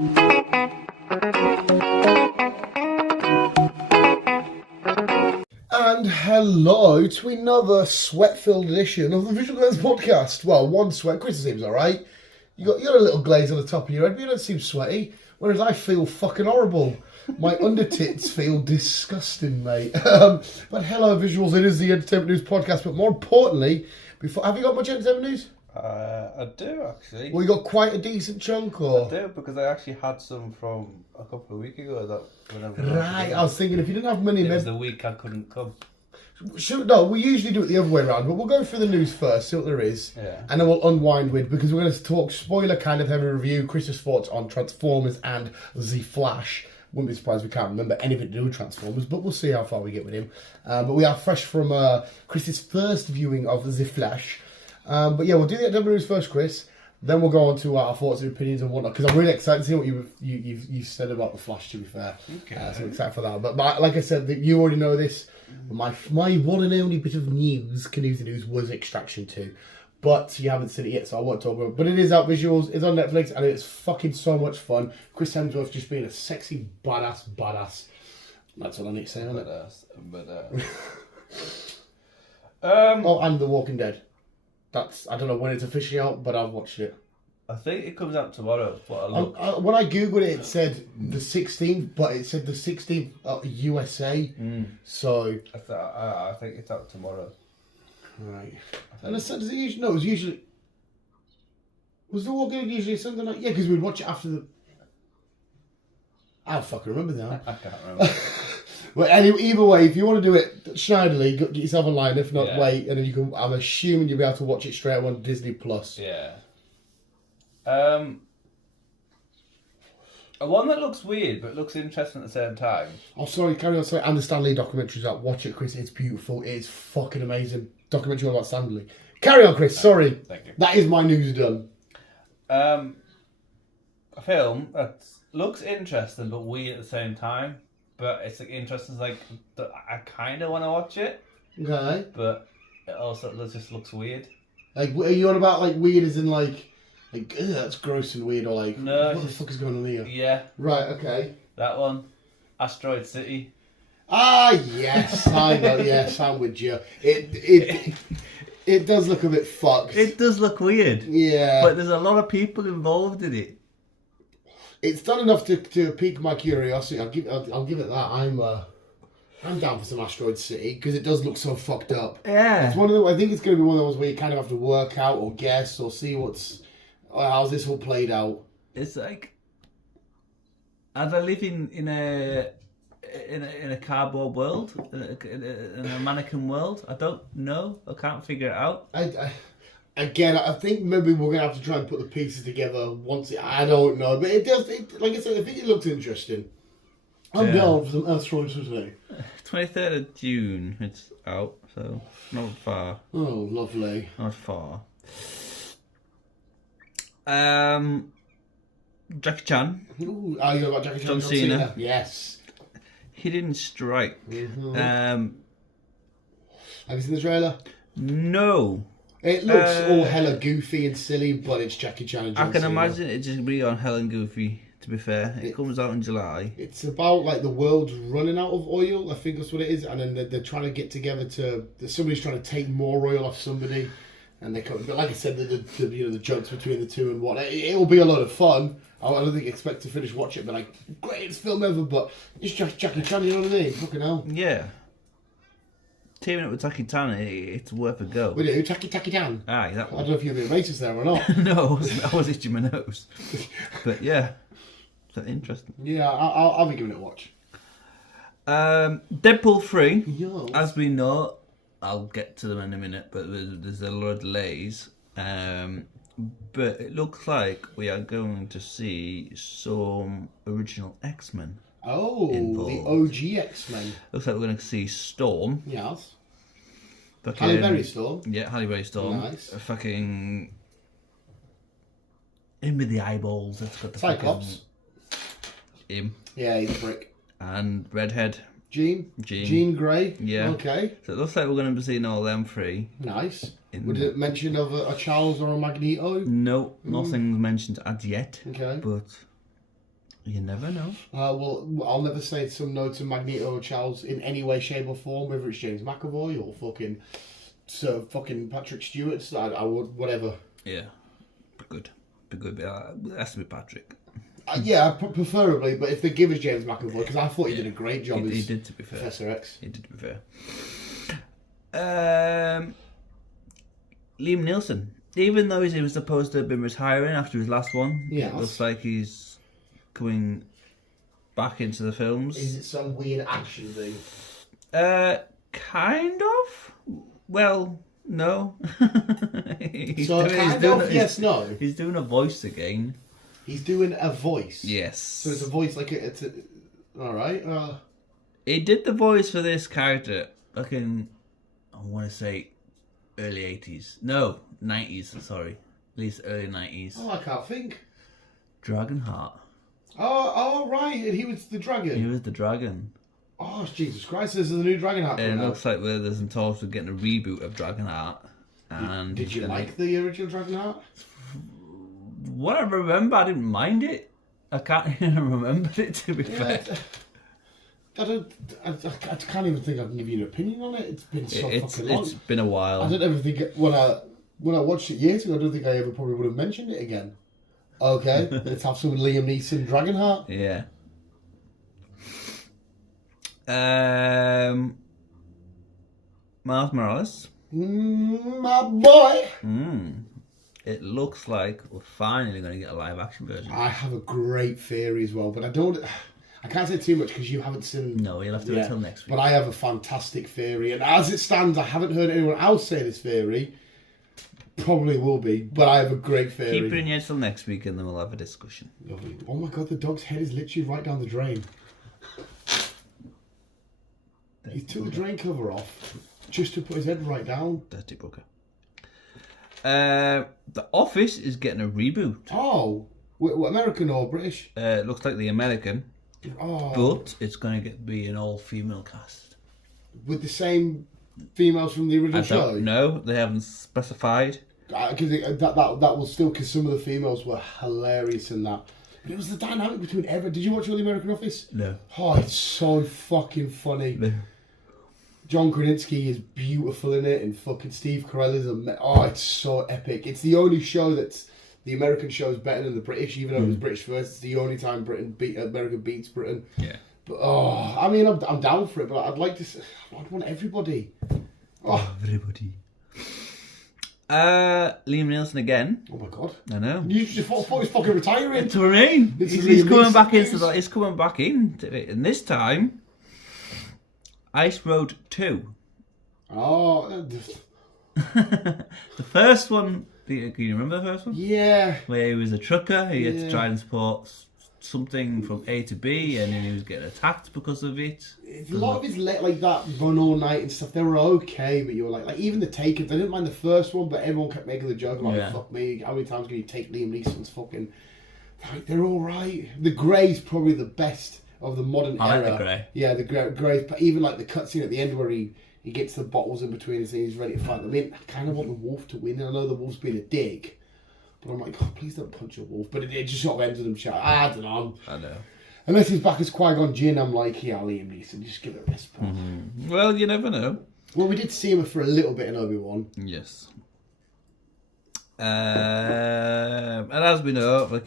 And hello to another sweat-filled edition of the Visual Guyz podcast. Well, one sweat. Chris seems alright. You got a little glaze on the top of your head, but you don't seem sweaty. Whereas I feel fucking horrible. My undertits feel disgusting, mate. But hello, visuals. It is the Entertainment News podcast. But more importantly, have you got much entertainment news? I do actually. Well, you got quite a decent chunk, or? I do, because I actually had some from a couple of weeks ago. Right, I was thinking if you didn't have many... It was the week I couldn't come. No, we usually do it the other way around, but we'll go through the news first, see what there is, and then we'll unwind with, because we're going to talk spoiler kind of heavy review, Chris's thoughts on Transformers and The Flash. Wouldn't be surprised if we can't remember anything to do with Transformers, but we'll see how far we get with him. But we are fresh from Chris's first viewing of The Flash. But yeah, we'll do the entertainment news first, Chris. Then we'll go on to our thoughts and opinions and whatnot, because I'm really excited to see what you said about The Flash, to be fair. Okay. So I'm excited for that. But like I said, you already know this. My one and only bit of news, Canoes News, was Extraction 2. But you haven't seen it yet, so I won't talk about it. But it is out visuals, it's on Netflix, and it's fucking so much fun. Chris Hemsworth just being a sexy, badass. That's all I need to say on it. Oh, and The Walking Dead. I don't know when it's officially out, but I've watched it. I think it comes out tomorrow. When I googled it, it said the 16th, but it said the 16th USA. So I think it's out tomorrow. Right. And does it usually? No, it was usually. Was The Walking Dead usually something like? Yeah, because we'd watch it after the. I don't fucking remember now. I can't remember. Well, anyway, either way, if you want to do it Schneiderly, get yourself online. If not, wait, and then you can. I'm assuming you'll be able to watch it straight on Disney Plus. Yeah. One that looks weird but looks interesting at the same time. Oh, sorry, carry on. Sorry, and the Stan Lee documentary's out. Watch it, Chris. It's beautiful. It's fucking amazing. Documentary all about Stan Lee. Carry on, Chris. Sorry. Thank you. That is my news done. A film that looks interesting but weird at the same time. But it's interesting. Like I kind of want to watch it. Okay. But it also just looks weird. Like, are you on about like weird as in like that's gross and weird, or like no, what the fuck is going on here? Yeah. Right. Okay. That one, Asteroid City. Ah, yes, I know. Yes, I'm with you. It does look a bit fucked. It does look weird. Yeah. But there's a lot of people involved in it. It's done enough to pique my curiosity. I'll give it that. I'm down for some Asteroid City because it does look so fucked up. Yeah. It's one of the. I think it's going to be one of those where you kind of have to work out or guess or see how's this all played out. It's like, as I live in a cardboard world, in a mannequin world. I don't know. I can't figure it out. Again, I think maybe we're gonna have to try and put the pieces together once. I don't know, but it does. Like I said, I think it looks interesting. I'm down for some Asteroid City. 23rd of June, it's out, so not far. Oh, lovely. Not far. Jackie Chan. Ooh, are you about Jackie Chan? John Cena. Yes. Hidden Strike. Mm-hmm. Have you seen the trailer? No. It looks all hella goofy and silly, but it's Jackie Chan and John I can Cena. imagine it just be on hella goofy, to be fair. It comes out in July. It's about like the world's running out of oil, I think that's what it is, and then they're trying to get together somebody's trying to take more oil off somebody, and but like I said, the jokes between the two and what, it'll be a lot of fun. I don't think expect to finish watch it, but like greatest film ever, but it's just Jackie Chan, you know what I mean? Fucking hell. Yeah. Teaming up with Jackie Chan, it's worth a go. Wait, who? Jackie Chan? Aye, that one. I don't know if you're being racist there or not. No, I was itching my nose. But yeah, that's interesting. Yeah, I'll be giving it a watch. Deadpool 3, Yes. as we know, I'll get to them in a minute, but there's a lot of delays. But it looks like we are going to see some original X-Men. Oh, involved. The OG X-Men. Looks like we're going to see Storm. Yes. Fucking, Halle Berry Storm. Yeah, Halle Berry Storm. Nice. Fucking in with the eyeballs. It's got the Cyclops. Him. Yeah, he's a prick. And Redhead. Jean Grey. Yeah. Okay. So it looks like we're going to be seeing all them three. Nice. Would it mention of a Charles or a Magneto? No, nothing's mentioned as yet. Okay. But You never know. Well, I'll never say some no to Magneto or Charles in any way, shape, or form, whether it's James McAvoy or fucking Patrick Stewart. I would, whatever. Yeah, be good. But it has to be Patrick. Yeah, preferably, but if they give us James McAvoy, because I thought he did a great job He did, to be fair. Professor X. He did, to be fair. Liam Neeson. Even though he was supposed to have been retiring after his last one, it looks like he's coming back into the films. Is it some weird action thing? Kind of. Well, no. Yes, no. He's doing a voice again. He's doing a voice. Yes. So it's a voice like it's a. All right. He did the voice for this character back in, I want to say, early 80s. No, 90s. Sorry, at least early 90s. Oh, I can't think. Dragonheart. Oh, right. And he was the dragon. He was the dragon. Oh, Jesus Christ! This is the new Dragonheart. And it looks like there's some talks of getting a reboot of Dragonheart. And did you like the original Dragonheart? What I remember, I didn't mind it. I can't even remember it, to be fair. I can't even think I can give you an opinion on it. It's been so fucking long. It's been a while. I don't ever think when I watched it years ago, I don't think I ever probably would have mentioned it again. Okay, let's have some Liam Neeson Dragonheart. Yeah. Miles Morales. My boy. It looks like we're finally going to get a live action version. I have a great theory as well, but I can't say too much because you haven't seen. No, you'll have to wait until next week. But I have a fantastic theory, and as it stands, I haven't heard anyone else say this theory. Probably will be, but I have a great theory. Keep it in your head till next week, and then we'll have a discussion. Lovely. Oh my god, the dog's head is literally right down the drain. He took the drain cover off just to put his head right down. Dirty bugger. The Office is getting a reboot. Oh, what, American or British? It looks like the American, but it's going to be an all-female cast with the same females from the original show. No, they haven't specified. Because that was still because some of the females were hilarious in that. But it was the dynamic between everyone. Did you watch all the American Office? No. Oh, it's so fucking funny. No. John Krasinski is beautiful in it, and fucking Steve Carell is it's so epic. It's the only show that's the American show is better than the British, even though it was British first. It's the only time America beats Britain. Yeah. But I mean, I'm down for it, but I'd like to. I'd want everybody. Everybody. Liam Neeson again. Oh my god! I know. You just thought he was fucking retiring. That's what I mean. He's coming back into that. He's coming back in, and this time, Ice Road 2. Oh. The first one. Can you remember the first one? Yeah. Where he was a trucker. He had to transport something from A to B, and then he was getting attacked because of it. A lot of his like that Run All Night and stuff, they were okay, but you were like even the Taken, I didn't mind the first one, but everyone kept making the joke about fuck me, how many times can you take Liam Neeson's fucking, like, they're alright. The Grey's probably the best of the modern era. I like the Grey. Yeah, the Grey, but even like the cutscene at the end where he gets the bottles in between his things, he's ready to fight. I mean, I kind of want the wolf to win, I know the wolf's being a dick, but I'm like, oh, please don't punch a wolf. But it just sort of ends with him shouting, I don't know. I know. Unless he's back as Qui-Gon Jinn, I'm like, yeah, Liam Neeson, just give it a rest. Well, you never know. Well, we did see him for a little bit in Obi-Wan. Yes. And as we know, we're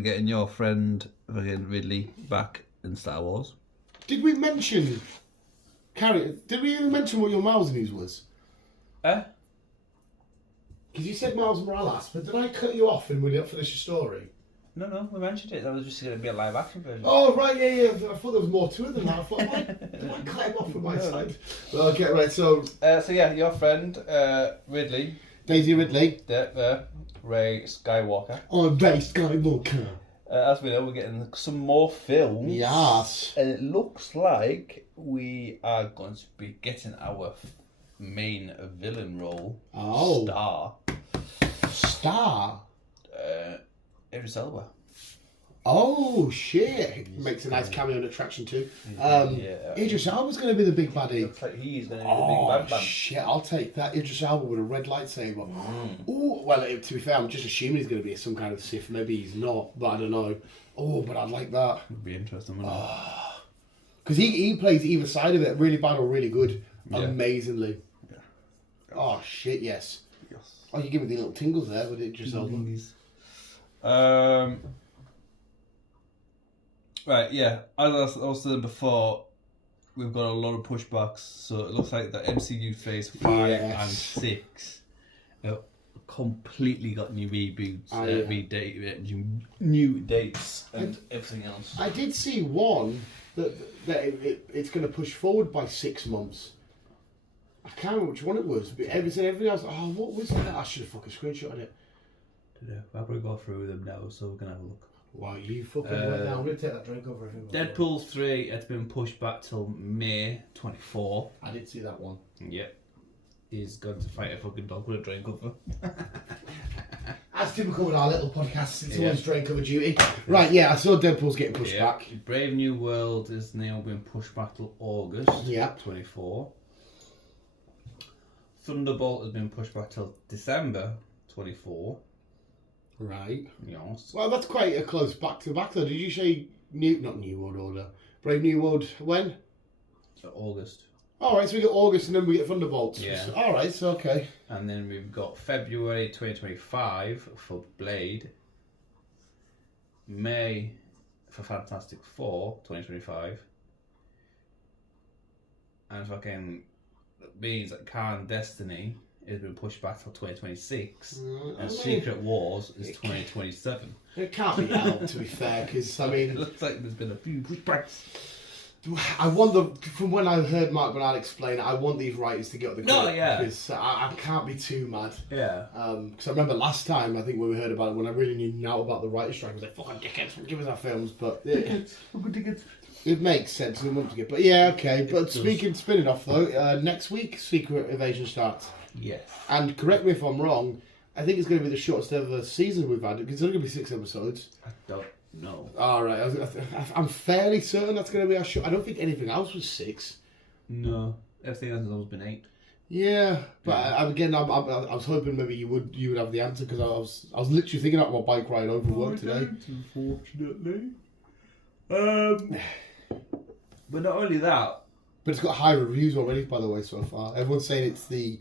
getting your friend Ridley back in Star Wars. Did we mention... Carrie, did we even mention what your Miles news was? Because you said Miles Morales, but did I cut you off and we didn't finish your story? No, we mentioned it. That was just going to be a live action version. Oh, right, yeah. I thought there was more to it than that. I thought, did I cut him off from my side? Okay, right, so... your friend, Ridley. Daisy Ridley. Ray Skywalker. Oh, Ray Skywalker. As we know, we're getting some more films. Yes. And it looks like we are going to be getting our main villain role. Oh. Star. Idris Elba. Oh shit! Makes a nice cameo and attraction too. Idris Elba's going to be the big baddie. Looks like he's going to be the big bad man. Shit! I'll take that. Idris Elba with a red lightsaber. Oh well, to be fair, I'm just assuming he's going to be some kind of Sith. Maybe he's not, but I don't know. Oh, but I'd like that. It'd be interesting, wouldn't it? Because he plays either side of it, really bad or really good, amazingly. Yeah. Oh shit! Yes. Oh, you give me the little tingles there with Idris Elba. Right, yeah. As I was saying before, we've got a lot of pushbacks, so it looks like the MCU Phase 5 and 6 completely got new reboots, new dates, and everything else. I did see one that it's going to push forward by 6 months. I can't remember which one it was, but everything else. Oh, what was that? I should have fucking screenshotted it. I'll probably go through them now, so we're gonna have a look. Wow, you fucking right now. I'm gonna take that drink over. Deadpool 3 has been pushed back till May 24. I did see that one. Yep. He's going to fight a fucking dog with a drink over. As typical with our little podcast, it's always drink cover duty. Right, yeah, I saw Deadpool's getting pushed back. Brave New World is now been pushed back till August 24. Thunderbolt has been pushed back till December 24. Right. Yes. Well, that's quite a close back to back though. Did you say not New World Order? Brave New World when? August. Alright, so we get August and then we get Thunderbolts. Yeah. Alright, so okay. And then we've got February 2025 for Blade. May for Fantastic Four 2025. And fucking means that Khan Destiny has been pushed back till 2026, and Secret Wars is 2027. It can't be helped, to be fair, because I mean, it looks like there's been a few pushbacks. I want from when I heard Mark Bernard explain it, I want these writers to get up the credit. Because I can't be too mad. Yeah. Because I remember last time, I think when we heard about it, when I really knew now about the writer's strike, I was like, fucking dickheads, give us our films, but it makes sense. We want to get, but yeah, okay. But spinning off though, next week Secret Invasion starts. Yes. And correct me if I'm wrong, I think it's going to be the shortest ever season we've had. It's only going to be 6 episodes. I don't know. Alright, I'm fairly certain that's going to be our short. I don't think anything else was 6. No, everything else has always been 8. Yeah, but I was hoping maybe you would have the answer, because I was literally thinking about my bike ride over work today. Unfortunately. But not only that, but it's got high reviews already, by the way, so far. Everyone's saying it's the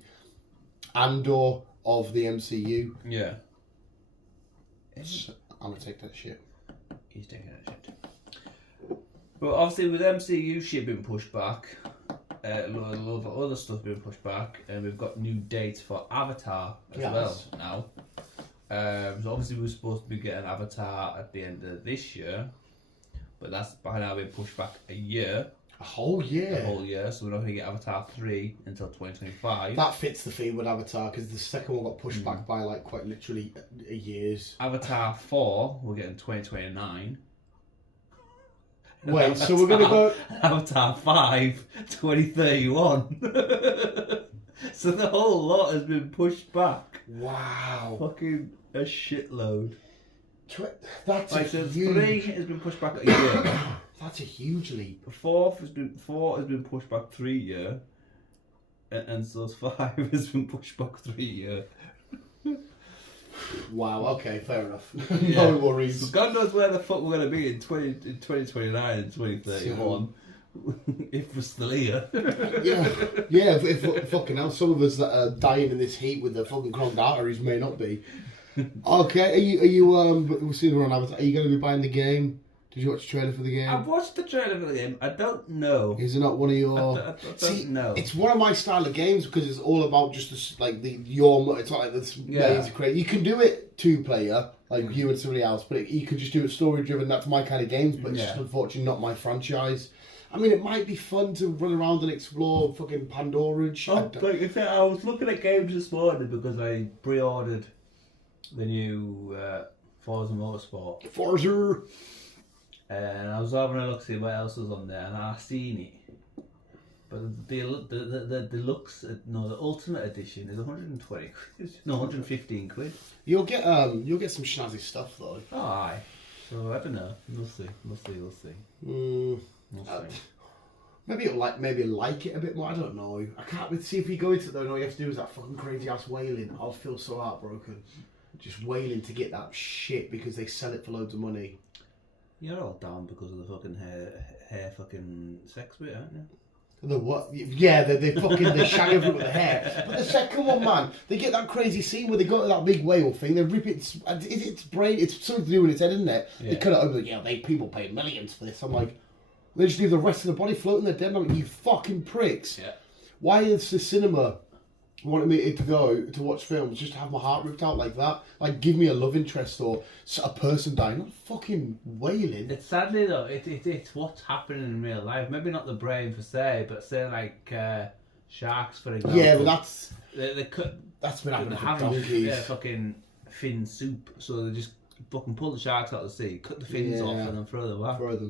Andor of the MCU. Yeah. I'm gonna take that shit. He's taking that shit. But obviously with MCU shit being pushed back, a lot of other stuff being pushed back, and we've got new dates for Avatar as well now. So obviously we were supposed to be getting Avatar at the end of this year, but that's by now been pushed back a year. A whole year? A whole year, so we're not going to get Avatar 3 until 2025. That fits the theme with Avatar, because the second one got pushed back by like quite literally years. Avatar 4, we're getting 2029. Wait, so we're going to go... Avatar 5, 2031. So the whole lot has been pushed back. Wow. Fucking a shitload. That's like, so 3 has been pushed back a year. That's a huge leap. 4 has been pushed back 3 years, and so 5 has been pushed back 3 years. Wow. Okay. Fair enough. No worries. So God knows where the fuck we're gonna be in 2029 and 2031. If we're still here. Yeah. If fucking hell, some of us that are dying in this heat with the fucking clogged arteries may not be. Okay. Are you we'll see we're on Avatar. Are you going to be buying the game? Did you watch the trailer for the game? I've watched the trailer for the game. I don't know. Is it not one of your? I don't know. It's one of my style of games, because it's all about just this, like your. It's not like this maze create. You can do it 2-player, like you and somebody else, but you could just do it story driven. That's my kind of games, but it's just unfortunately not my franchise. I mean, it might be fun to run around and explore fucking Pandora and shit. I was looking at games this morning because I pre-ordered the new Forza Motorsport. Forza. And I was having a look to see what else was on there, and I seen it. But the deluxe, no, the ultimate edition is 120 quid. No, 115 quid. You'll get some snazzy stuff though. Oh, aye. So I don't know. We'll see. We'll see. We'll see. Maybe it'll like it a bit more. I don't know. I can't see if we go into it though. And all you have to do is that fucking crazy ass whaling. I'll feel so heartbroken. Just whaling to get that shit because they sell it for loads of money. You're all down because of the fucking hair fucking sex bit, aren't you? The what? Yeah, they fucking they shag everything with the hair. But the second one, man, they get that crazy scene where they go to that big whale thing. They rip its brain. It's something to do with its head, isn't it? Yeah. They cut it open. Like, people pay millions for this. I'm like, they just leave the rest of the body floating there dead. I'm like, you fucking pricks. Yeah. Why is the cinema wanting me to go to watch films just to have my heart ripped out like that? Like, give me a love interest or a person dying, not fucking wailing. It's sadly though, it's what's happening in real life. Maybe not the brain per se, but say like sharks for example. Yeah, but they cut. That's been happening for donkeys. Yeah, fucking fin soup. So they just fucking pull the sharks out of the sea, cut the fins off, and then throw them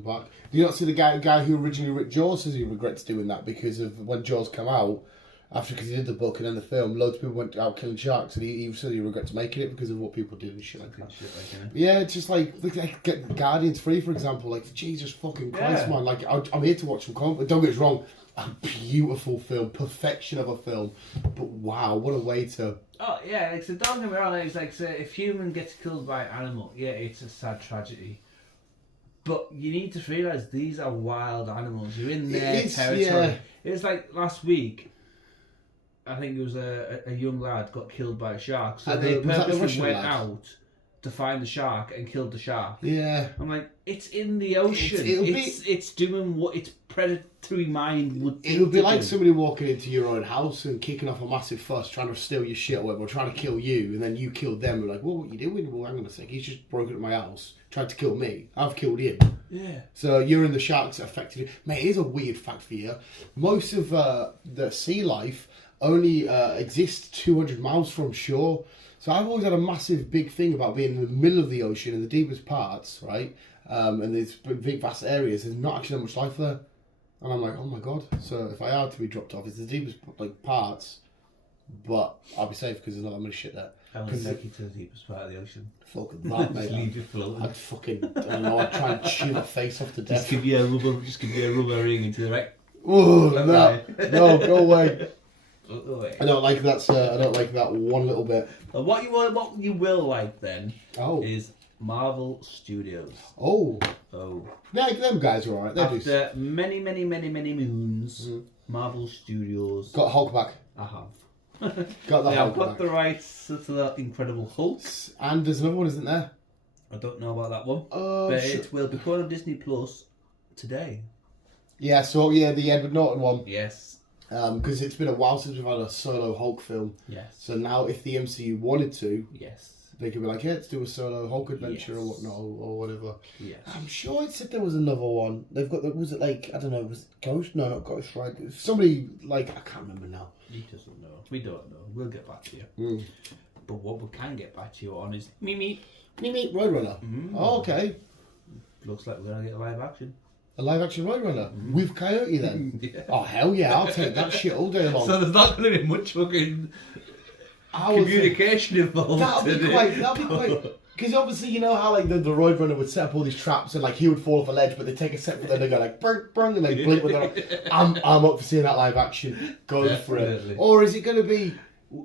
back. Do you not see the guy who originally wrote Jaws says he regrets doing that because of when Jaws came out? Because he did the book and then the film, loads of people went out killing sharks, and he said he regrets making it because of what people did and shit like that. Yeah, it's just like get Guardians 3, for example. Like, Jesus fucking Christ, man. Like, I'm here to watch some comedy. Don't get us wrong, a beautiful film, perfection of a film. But wow, what a way to. Oh yeah, so don't get me wrong. It's like, so if human gets killed by an animal, yeah, it's a sad tragedy. But you need to realise these are wild animals. You're in their territory. Yeah. It's like last week. I think it was a young lad got killed by a shark. So they purposely went out to find the shark and killed the shark. Yeah. I'm like, it's in the ocean. It's doing what its predatory mind would. It would be like somebody walking into your own house and kicking off a massive fuss, trying to steal your shit or whatever, or trying to kill you, and then you killed them. We're like, well, what are you doing? Well, hang on a sec. He's just broken into my house, tried to kill me. I've killed him. Yeah. So you're in the sharks that affected you. Mate, here's a weird fact for you. Most of the sea life only exists 200 miles from shore. So I've always had a massive big thing about being in the middle of the ocean, in the deepest parts, right? And there's big vast areas, there's not actually that much life there. And I'm like, oh my God. So if I are to be dropped off, it's the deepest parts, but I'll be safe because there's not that much shit there. I want to take you to the deepest part of the ocean. Fuck that, mate. Just leave you floating. I'd fucking, I don't know, I'd try and chew my face off to death. Just give you a rubber ring into the right. Oh, no, go away. I don't like that. I don't like that one little bit. What you will like then is Marvel Studios. Oh. Yeah, them guys are alright. After many moons, Marvel Studios got Hulk back. I have. Got the Hulk back. Got the rights to the Incredible Hulk. And there's another one, isn't there? I don't know about that one. But it will be put on Disney Plus today. Yeah. So the Edward Norton one. Yes. Because it's been a while since we've had a solo Hulk film. Yes. So now, if the MCU wanted to, yes, they could be like, "Yeah, let's do a solo Hulk adventure or whatnot or whatever." Yes. I'm sure it said there was another one. They've got. Was it like, I don't know? Was it Ghost? No, not Ghost Rider. Somebody like, I can't remember now. He doesn't know. We don't know. We'll get back to you. But what we can get back to you on is Mimi Roadrunner. Oh, okay. Looks like we're gonna get live action. A live action Roadrunner with Coyote then? Yeah. Oh hell yeah! I'll take that shit all day long. So there's not going to be much fucking communication involved. That'll be quite. Because obviously you know how like the Roadrunner would set up all these traps and like he would fall off a ledge, but they take a step and then they go like brung brung and they blink with their. I'm up for seeing that live action. Go for it. Or is it going to be?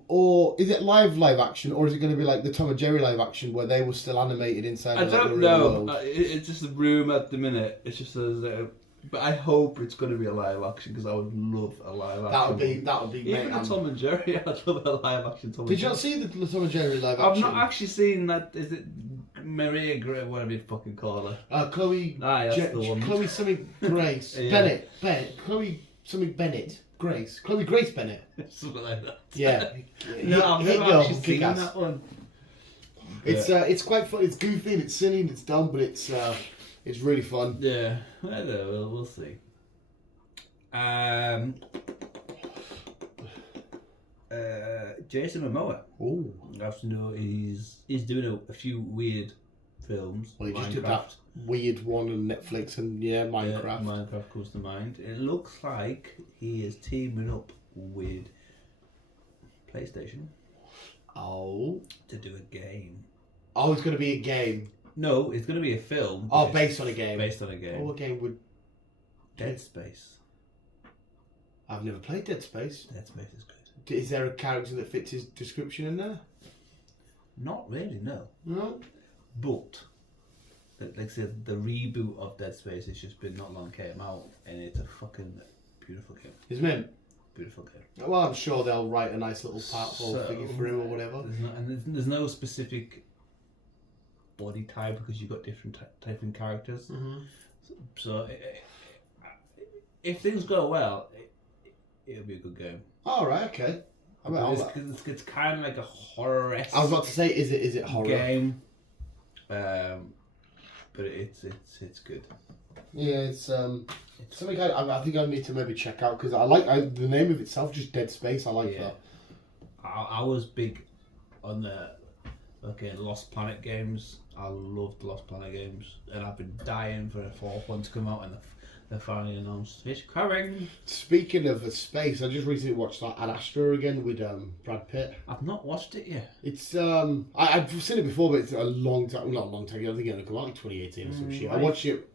Or is it live action, or is it going to be like the Tom and Jerry live action where they were still animated inside? I don't know. It's just a room at the minute. It's just but I hope it's going to be a live action because I would love a live action. That would be. Even the Tom and Jerry, I'd love a live action. Did you not see the Tom and Jerry live action? I've not actually seen that. Is it Maria Gray? Whatever you fucking call her. Chloe. That's the one. Chloe something Grace Bennett. Chloe something Bennett. Chloe Grace Bennett. Something like that. Yeah. No, I've never actually seen that one. It's quite fun. It's goofy and it's silly and it's dumb, but it's really fun. Yeah. I don't know. We'll see. Jason Momoa. Oh. I have to know he's doing a few weird films. Well, he just did that weird one on Netflix and Minecraft. Yeah, Minecraft comes to mind. It looks like he is teaming up with PlayStation. Oh. To do a game. Oh, it's going to be a game. No, it's going to be a film. Oh, based on a game. Based on a game. Oh, what game would... Dead Space. I've never played Dead Space. Dead Space is good. Is there a character that fits his description in there? Not really, no. No? But, like I said, the reboot of Dead Space has just been not long came out, and it's a fucking beautiful game. Isn't it? Beautiful game. Well, I'm sure they'll write a nice little part figure for him or whatever. There's no specific body type because you've got different typing characters. Mm-hmm. So, if things go well, it'll be a good game. All right, okay. It's kind of like a horror-esque. I was about to say, is it horror game? But it's good. Yeah, it's something I think I need to maybe check out because I like the name of itself, just Dead Space. I like that. I was big on the Lost Planet games. I loved the Lost Planet games, and I've been dying for a fourth one to come out, and they finally announced it's coming. Speaking of space, I just recently watched that Ad Astra again with Brad Pitt. I've not watched it yet. It's I've seen it before, but it's a long time. Not a long time ago. I think it's come out like 2018 or some shit. I watched it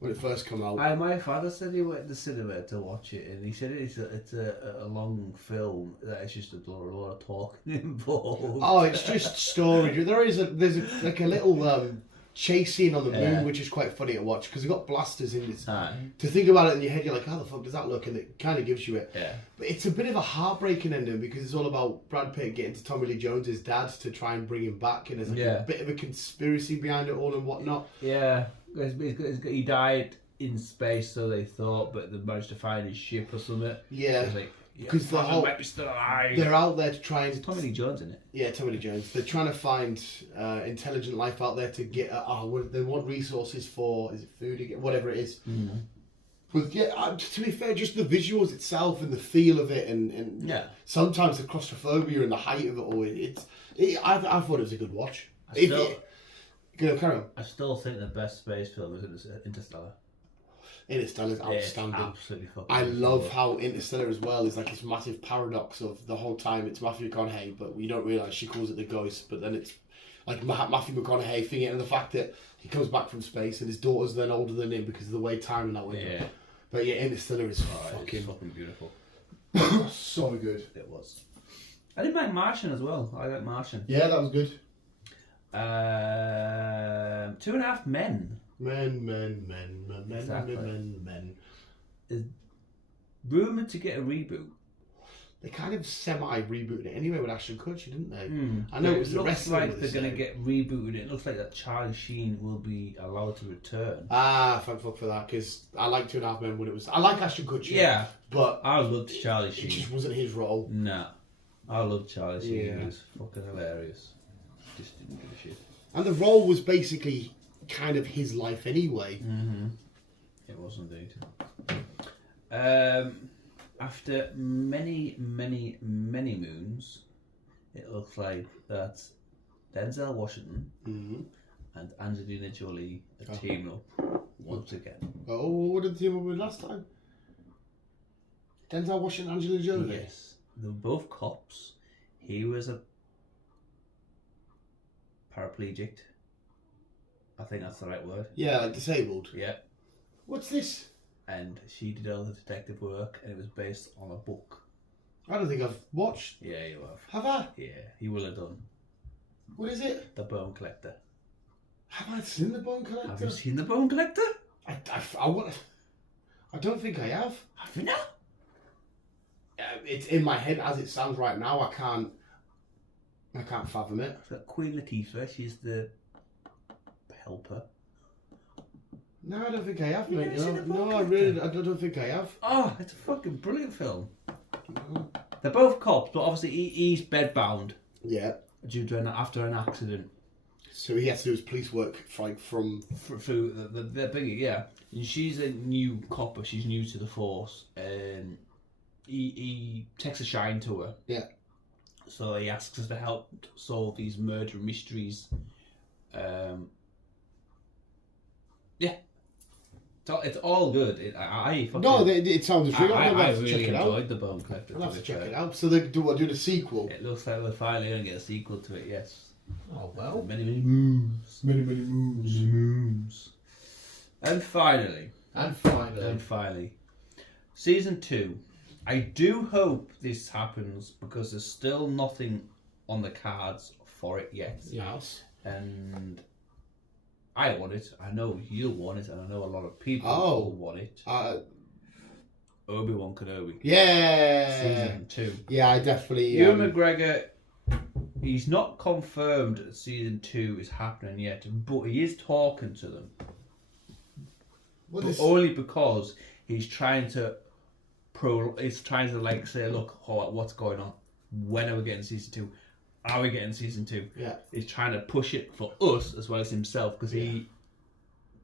when it first came out. My father said he went to the cinema to watch it, and he said it's a long film that it's just a lot of talking involved. Oh, it's just story. There's a little chase scene on the moon, which is quite funny to watch because they've got blasters in this. To think about it in your head, you're like, how the fuck does that look? And it kind of gives you it. Yeah. But it's a bit of a heartbreaking ending because it's all about Brad Pitt getting to Tommy Lee Jones's dad to try and bring him back, and there's a bit of a conspiracy behind it all and whatnot. Yeah. He died in space, so they thought, but they managed to find his ship or something. Yeah. Because might be still alive. They're out there to try and... Tommy Lee Jones in it. Yeah, Tommy Lee Jones. They're trying to find intelligent life out there to get... they want resources for... Is it food? Whatever it is. Mm. But yeah, to be fair, just the visuals itself and the feel of it and sometimes the claustrophobia and the height of it all. I thought it was a good watch. Carry on. I still think the best space film is Interstellar. Interstellar is outstanding. Absolutely fucking I love how Interstellar as well is like this massive paradox of the whole time it's Matthew McConaughey, but you don't realise she calls it the Guyz, but then it's like Matthew McConaughey thing, and the fact that he comes back from space and his daughter's then older than him because of the way time and that went. Yeah. But yeah, Interstellar is fucking beautiful. So good. It was. I didn't mind Martian as well. I like Martian. Yeah, that was good. 2.5 Men. Men. Is rumoured to get a reboot. They kind of semi-rebooted it anyway with Ashton Kutcher, didn't they? I know it looks like they're going to get rebooted. It looks like that Charlie Sheen will be allowed to return. Thank fuck for that, because I like 2.5 Men when it was... I like Ashton Kutcher. Yeah. But... I loved Charlie Sheen. It just wasn't his role. No. I loved Charlie Sheen. Yeah. He was fucking hilarious. Just didn't give a shit. And the role was basically kind of his life anyway. Mm-hmm. It was indeed. After many moons, it looks like that Denzel Washington and Angelina Jolie are teaming up once again. Oh, what did they team up with last time? Denzel Washington and Angelina Jolie? Yes. They were both cops. He was a paraplegic. I think that's the right word. Yeah, like disabled. Yeah. What's this? And she did all the detective work, and it was based on a book. I don't think I've watched. Yeah, you have. Have I? Yeah, you will have done. What is it? The Bone Collector. Have I seen The Bone Collector? Have you seen The Bone Collector? I don't think I have. Have you not? It's in my head as it stands right now. I can't fathom it. It's got Queen Latifah. She's the helper. No, I don't think I have, mate. No, I don't think I have. Oh, it's a fucking brilliant film. No. They're both cops, but obviously he's bedbound. Yeah. After an accident. So he has to do his police work through the thingy, yeah. And she's a new copper. She's new to the force, and he takes a shine to her. Yeah. So he asks us to help solve these murder mysteries. Yeah. It's all good. It sounds true. I really enjoyed The Bone Collector. I'll have to check it out. So they're doing a sequel. It looks like we're finally going to get a sequel to it, yes. Oh well. Many moves. Many moves. Moves. And finally, season 2. I do hope this happens because there's still nothing on the cards for it yet. Yes. And I want it. I know you'll want it, and I know a lot of people will want it. Obi-Wan Kenobi. Yeah. Season 2. Yeah, I definitely. Ewan McGregor. He's not confirmed that season 2 is happening yet, but he is talking to them. Only because he's trying to like say, look, what's going on? When are we getting season 2? Are we getting season 2? Yeah. He's trying to push it for us as well as himself because he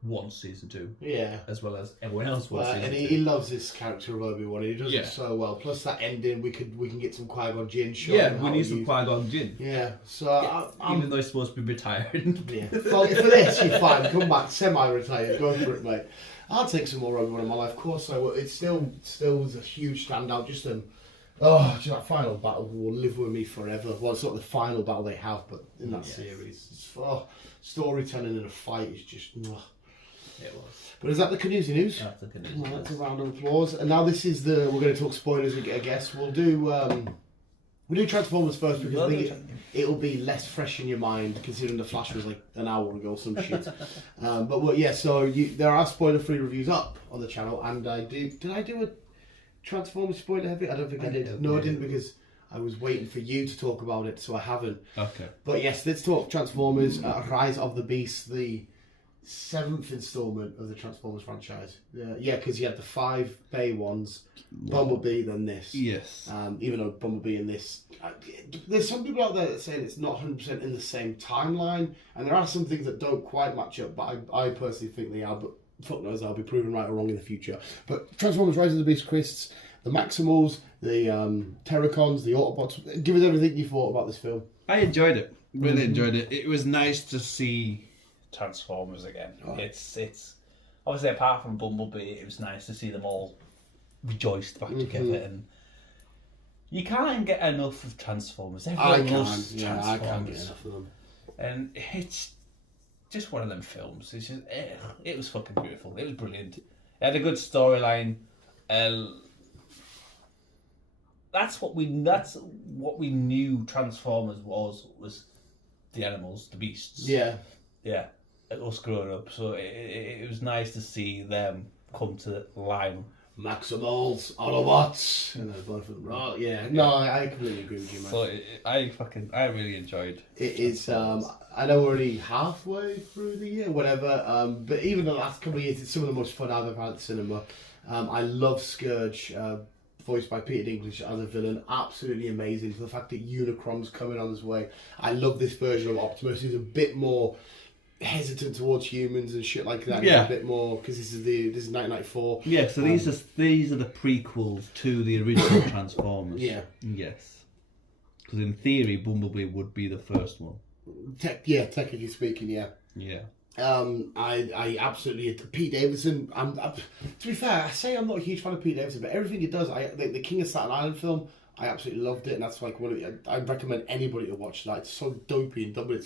wants season 2. Yeah. As well as everyone else wants season 2. And he loves this character of Obi-Wan. He does it so well. Plus that ending, we can get some Qui-Gon Jinn. Yeah, we need some Qui-Gon Jinn. Yeah. So even though he's supposed to be retired. Yeah. For this, you're fine. Come back, semi-retired. Go for it, mate. I'll take some more Obi-Wan in my life. Of course I will. It still was a huge standout. Just that final battle will live with me forever. Well, it's not the final battle they have, but in that series, it's, storytelling in a fight is just. It was. But is that the Canusi news? That's the Canusi news. That's a round of applause. And now this is we're going to talk spoilers, I guess. We'll do Transformers first because I think it'll be less fresh in your mind considering the Flash was like an hour ago or some shit. So there are spoiler-free reviews up on the channel, and did I do a Transformers spoiler heavy? I don't think I did. No, I didn't because I was waiting for you to talk about it, so I haven't. Okay. But yes, let's talk Transformers Rise of the Beast, the 7th installment of the Transformers franchise. Yeah, because you had the 5 Bay ones, Bumblebee, then this. Yes. Even though Bumblebee and this... there's some people out there that saying it's not 100% in the same timeline, and there are some things that don't quite match up, but I personally think they are, but fuck knows, I'll be proven right or wrong in the future. But Transformers Rise of the Beast, Chris, the Maximals, the Terracons, the Autobots, give us everything you thought about this film. I enjoyed it. Really enjoyed it. It was nice to see Transformers again. Oh. It's obviously, apart from Bumblebee, it was nice to see them all rejoiced back together, and you can't get enough of Transformers. Everyone loves Transformers. I can't get enough of them. And it's just one of them films. It's just it was fucking beautiful. It was brilliant. It had a good storyline. That's what we knew Transformers was the animals, the beasts. Yeah. Us growing up, so it was nice to see them come to line. Maximals, Autobots, and both of them. Oh yeah, no, I completely agree with you, man. So I really enjoyed. It is. I know we're already halfway through the year, whatever. But even the last couple of years, it's some of the most fun I've ever had at the cinema. I love Scourge, voiced by Peter Dinklage as a villain. Absolutely amazing. For the fact that Unicron's coming on his way. I love this version of Optimus. He's a bit more hesitant towards humans and shit like that. Yeah, a bit more because this is 1994. Yeah, so these are the prequels to the original Transformers. Yeah. Yes. Because in theory, Bumblebee would be the first one. Technically speaking, yeah. Yeah. I absolutely Pete Davidson. To be fair, I say I'm not a huge fan of Pete Davidson, but everything he does, the King of Staten Island film, I absolutely loved it, and that's like I recommend anybody to watch that. It's so dopey and dumb, but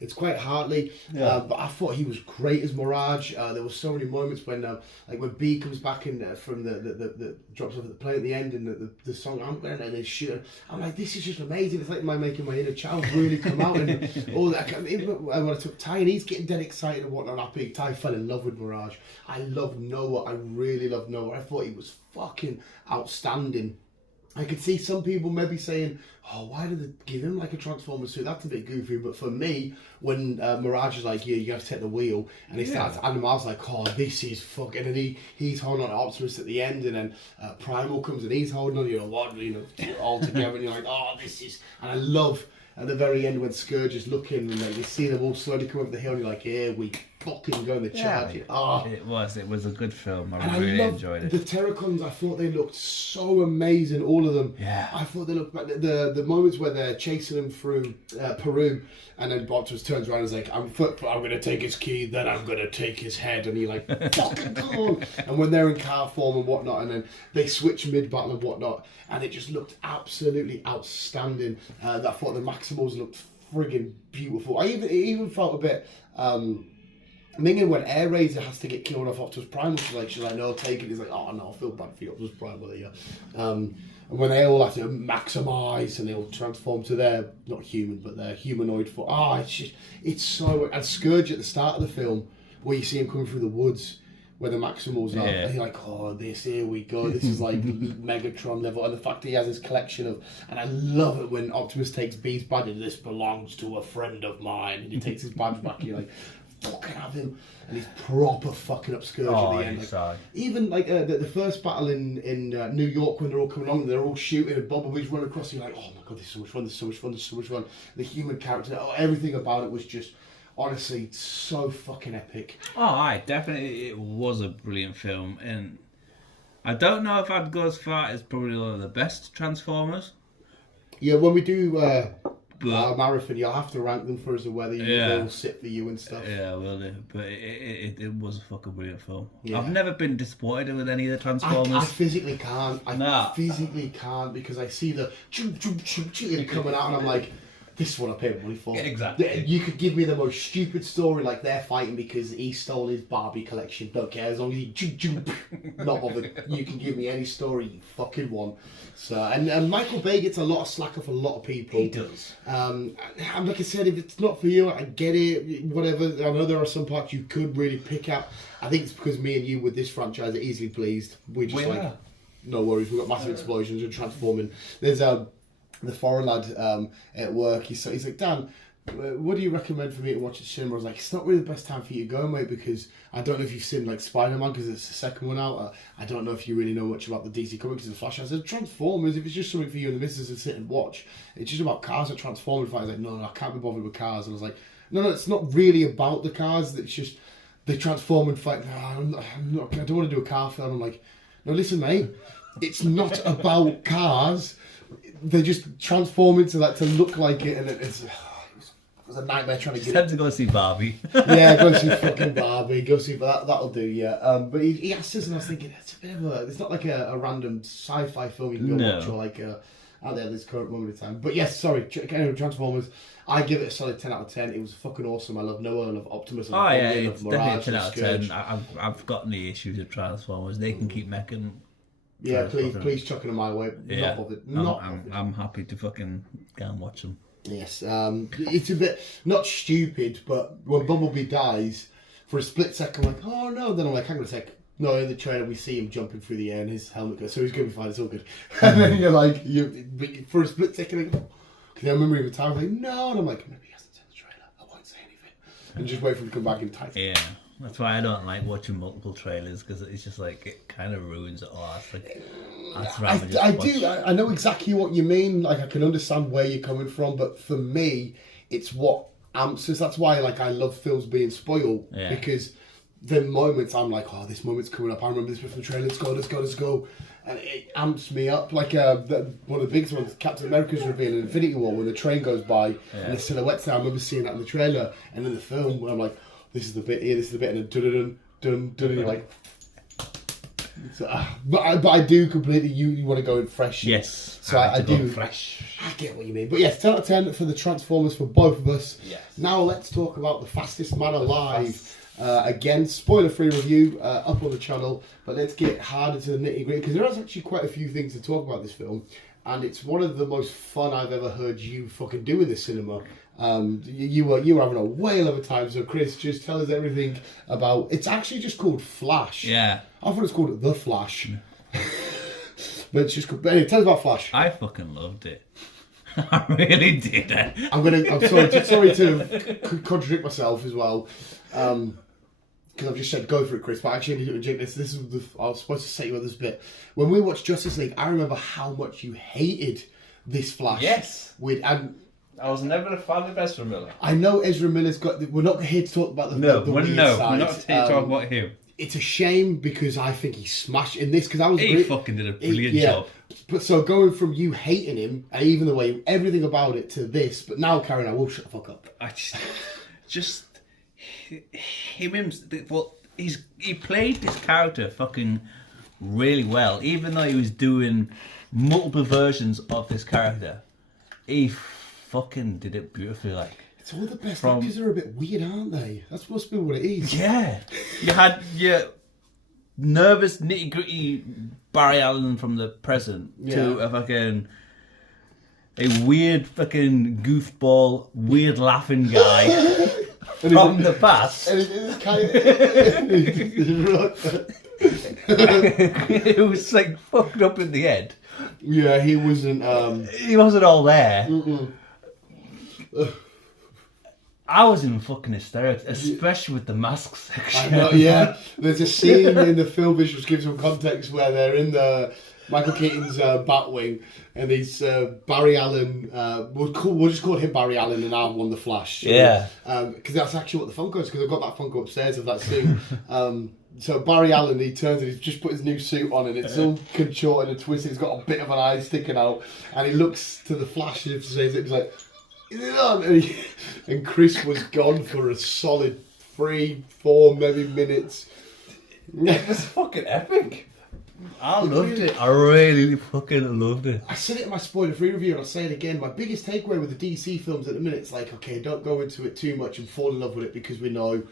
it's quite heartly. But I thought he was great as Mirage. There were so many moments when when B comes back in from the drops off at the plane at the end, and the song and they shoot. I'm like, this is just amazing. It's like making my inner child really come out, and all that. When I took Ty and he's getting dead excited and whatnot, I think Ty fell in love with Mirage. I love Noah. I really love Noah. I thought he was fucking outstanding. I could see some people maybe saying, oh, why did they give him like a Transformer suit? That's a bit goofy. But for me, when Mirage is like, you have to take the wheel, and he starts, and I was like, oh, this is fucking, and he's holding on to Optimus at the end, and then Primal comes and he's holding on, all together, and you're like, oh, this is, and I love at the very end when Scourge is looking, and you see them all slowly come up the hill, and you're like, here we fucking go in the charge. It was a good film. I really enjoyed it. The Terracons, I thought they looked so amazing, all of them. Yeah. I thought they looked, the moments where they're chasing them through Peru, and then Optimus turns around and is like, I'm going to take his key, then I'm going to take his head, and you're like, fucking come on. And when they're in car form and whatnot, and then they switch mid-battle and whatnot, and it just looked absolutely outstanding. I thought the Maximals looked friggin' beautiful. It even felt a bit. Mingin, when Air Razor has to get killed off Optimus Prime, she's like, no, take it. He's like, oh no, I feel bad for you, Optimus Prime, with you. And when they all have to maximise and they all transform to their, not human, but their humanoid form. It's so... And Scourge at the start of the film, where you see him coming through the woods, where the Maximals are, and you're like, oh, here we go. This is like Megatron level. And the fact that he has this collection of... And I love it when Optimus takes B's badge, and this belongs to a friend of mine. And he takes his badge back, and you're like... fucking have him, and he's proper fucking up Scourge at the end. Like, even like the first battle in New York, when they're all coming along and they're all shooting and Bumblebee's running across, and you're like, oh my god, this is so much fun, this is so much fun, this is so much fun. The human character, everything about it was just honestly so fucking epic. Definitely, it was a brilliant film, and I don't know if I'd go as far as probably one of the best Transformers. Yeah, when we do marathon, you'll have to rank them for us and whether they'll sit for you and stuff. Yeah, I will do. But it was a fucking brilliant film. Yeah. I've never been disappointed with any of the Transformers. I physically can't. Physically can't, because I see the coming out and I'm like, this is what I paid money for. Yeah, exactly. You could give me the most stupid story, like they're fighting because he stole his Barbie collection. Don't care, as long as he not bothered. You can give me any story you fucking want. So and Michael Bay gets a lot of slack off a lot of people. He does. And like I said, if it's not for you, I get it. Whatever. I know there are some parts you could really pick out. I think it's because me and you with this franchise are easily pleased. We just no worries. We've got massive explosions and transforming. There's the foreign lad at work, he's like, Dan, what do you recommend for me to watch at cinema? I was like, it's not really the best time for you to go, mate, because I don't know if you've seen like Spider-Man, because it's the second one out. I don't know if you really know much about the DC comics and the Flash. I said, Transformers, if it's just something for you and the missus to sit and watch, it's just about cars that transform. I was like, no, I can't be bothered with cars. And I was like, no, it's not really about the cars. It's just they transform and fight. I don't want to do a car film. I'm like, no, listen, mate, it's not about cars. They just transform into that to look like it, and it was a nightmare trying to get. Just had to go see Barbie. Yeah, go see fucking Barbie. Go see, but that'll do. Yeah, but he asked us, and I was thinking it's a bit of a. It's not like a random sci-fi film you can go watch, or like out there at this current moment in time. But yes, sorry, Transformers. I give it a solid 10 out of 10. It was fucking awesome. I love Noah, I love Optimus. It's definitely a 10 out of 10. I've got no issues with Transformers. They can keep making. Yeah, please chuck them my way. Yeah, I'm happy to fucking go and watch them. Yes, it's a bit not stupid, but when Bumblebee dies, for a split second, I'm like, oh no. Then I'm like, hang on a sec. No, in the trailer we see him jumping through the air and his helmet goes, so he's gonna be fine. It's all good. And then you're like, for a split second, because I remember even time I was like, no, and I'm like, maybe he hasn't seen the trailer. I won't say anything, and just wait for him to come back in tight. Yeah. That's why I don't like watching multiple trailers, because it's just like it kind of ruins it all. It's like I know exactly what you mean. Like I can understand where you're coming from, but for me, it's what amps us. That's why like I love films being spoiled, because the moments I'm like, oh, this moment's coming up. I remember this bit from the trailer. Let's go, and it amps me up. Like one of the biggest ones, Captain America's reveal in Infinity War, when the train goes by and the silhouettes there. I remember seeing that in the trailer, and in the film where I'm like, this is the bit here, this is the bit, and then dun, and you're like... So, but I do completely, you want to go in fresh. Yes, so I do. Fresh. I get what you mean. But yes, 10 out of 10 for the Transformers for both of us. Yes. Now let's talk about The Fastest Man Alive. Again, spoiler-free review up on the channel, but let's get harder to the nitty-gritty, because there is actually quite a few things to talk about this film, and it's one of the most fun I've ever heard you fucking do in the cinema. You were having a whale of a time, so Chris, just tell us everything about... It's actually just called Flash. Yeah. I thought it's called The Flash. But it's just called... Anyway, tell us about Flash. I fucking loved it. I really did. I'm sorry to contradict myself as well. Because I've just said go for it, Chris, but I actually need to inject this. I was supposed to say you on this bit. When we watched Justice League, I remember how much you hated this Flash. Yes. And I was never a fan of Ezra Miller. I know Ezra Miller's got... We're not here to talk about the weird side. We're not here to talk about him. It's a shame, because I think he smashed in this, because I was... He fucking did a brilliant job. But so going from you hating him, and even the way, everything about it, to this, but now, Karen, I will shut the fuck up. I just he played this character fucking really well, even though he was doing multiple versions of this character. He fucking did it beautifully. Like, it's all the best actors are a bit weird, aren't they? That's supposed to be what it is. Yeah, you had your nervous, nitty gritty Barry Allen from the present to a weird fucking goofball, weird laughing guy from the past. And it's kind It was like fucked up in the head. Yeah, he wasn't. He wasn't all there. I was in fucking hysterics, especially with the mask section. I know, yeah. There's a scene in the film which gives some context where they're in the Michael Keaton's Batwing, and he's Barry Allen. We'll just call him Barry Allen, and I've won the Flash. So, yeah. Because that's actually what the Funko is. Because I've got that Funko upstairs of that suit. So Barry Allen, he turns and he's just put his new suit on, and it's all contorted and twisted. He's got a bit of an eye sticking out, and he looks to the Flash and says, "It's like." And Chris was gone for a solid 3-4 maybe minutes. It was fucking epic. I loved it. I really fucking loved it. I said it in my spoiler-free review, and I'll say it again. My biggest takeaway with the DC films at the minute is like, okay, don't go into it too much and fall in love with it because we know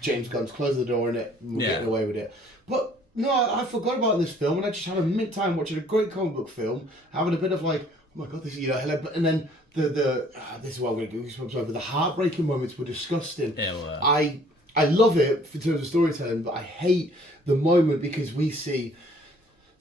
James Gunn's closed the door in it and we're getting away with it. But no, I forgot about this film, and I just had a mint time watching a great comic book film, having a bit of like, oh my god, this is, and then this is what I'm going to do. But the heartbreaking moments were disgusting. Yeah, well. I love it in terms of storytelling, but I hate the moment because we see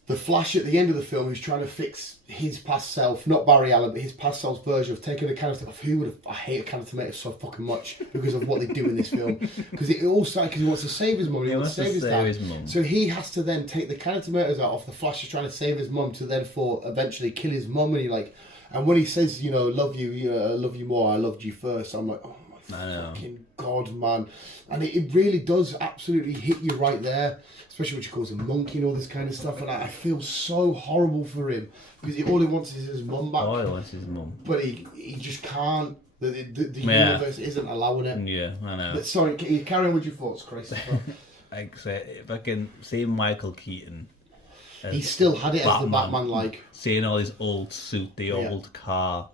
the Flash at the end of the film who's trying to fix his past self, not Barry Allen, but his past self's version of taking a can of tomatoes. I hate a can of tomatoes so fucking much because of what they do in this film. Because it all started because he wants to save his mum, he wants to save his dad. So he has to then take the can of tomatoes out off the Flash is trying to save his mum to then eventually kill his mum, and he like. And when he says, love you, I love you more, I loved you first, I'm like, oh my fucking God, man. And it really does absolutely hit you right there, especially when she calls him monkey and all this kind of stuff. And I feel so horrible for him because all he wants is his mum back. All he wants is his mum. But he just can't. The universe isn't allowing it. Yeah, I know. But sorry, carry on with your thoughts, Chris. Like I say, if I can see Michael Keaton. He still had it as the Batman, like seeing all his old suit, the old car,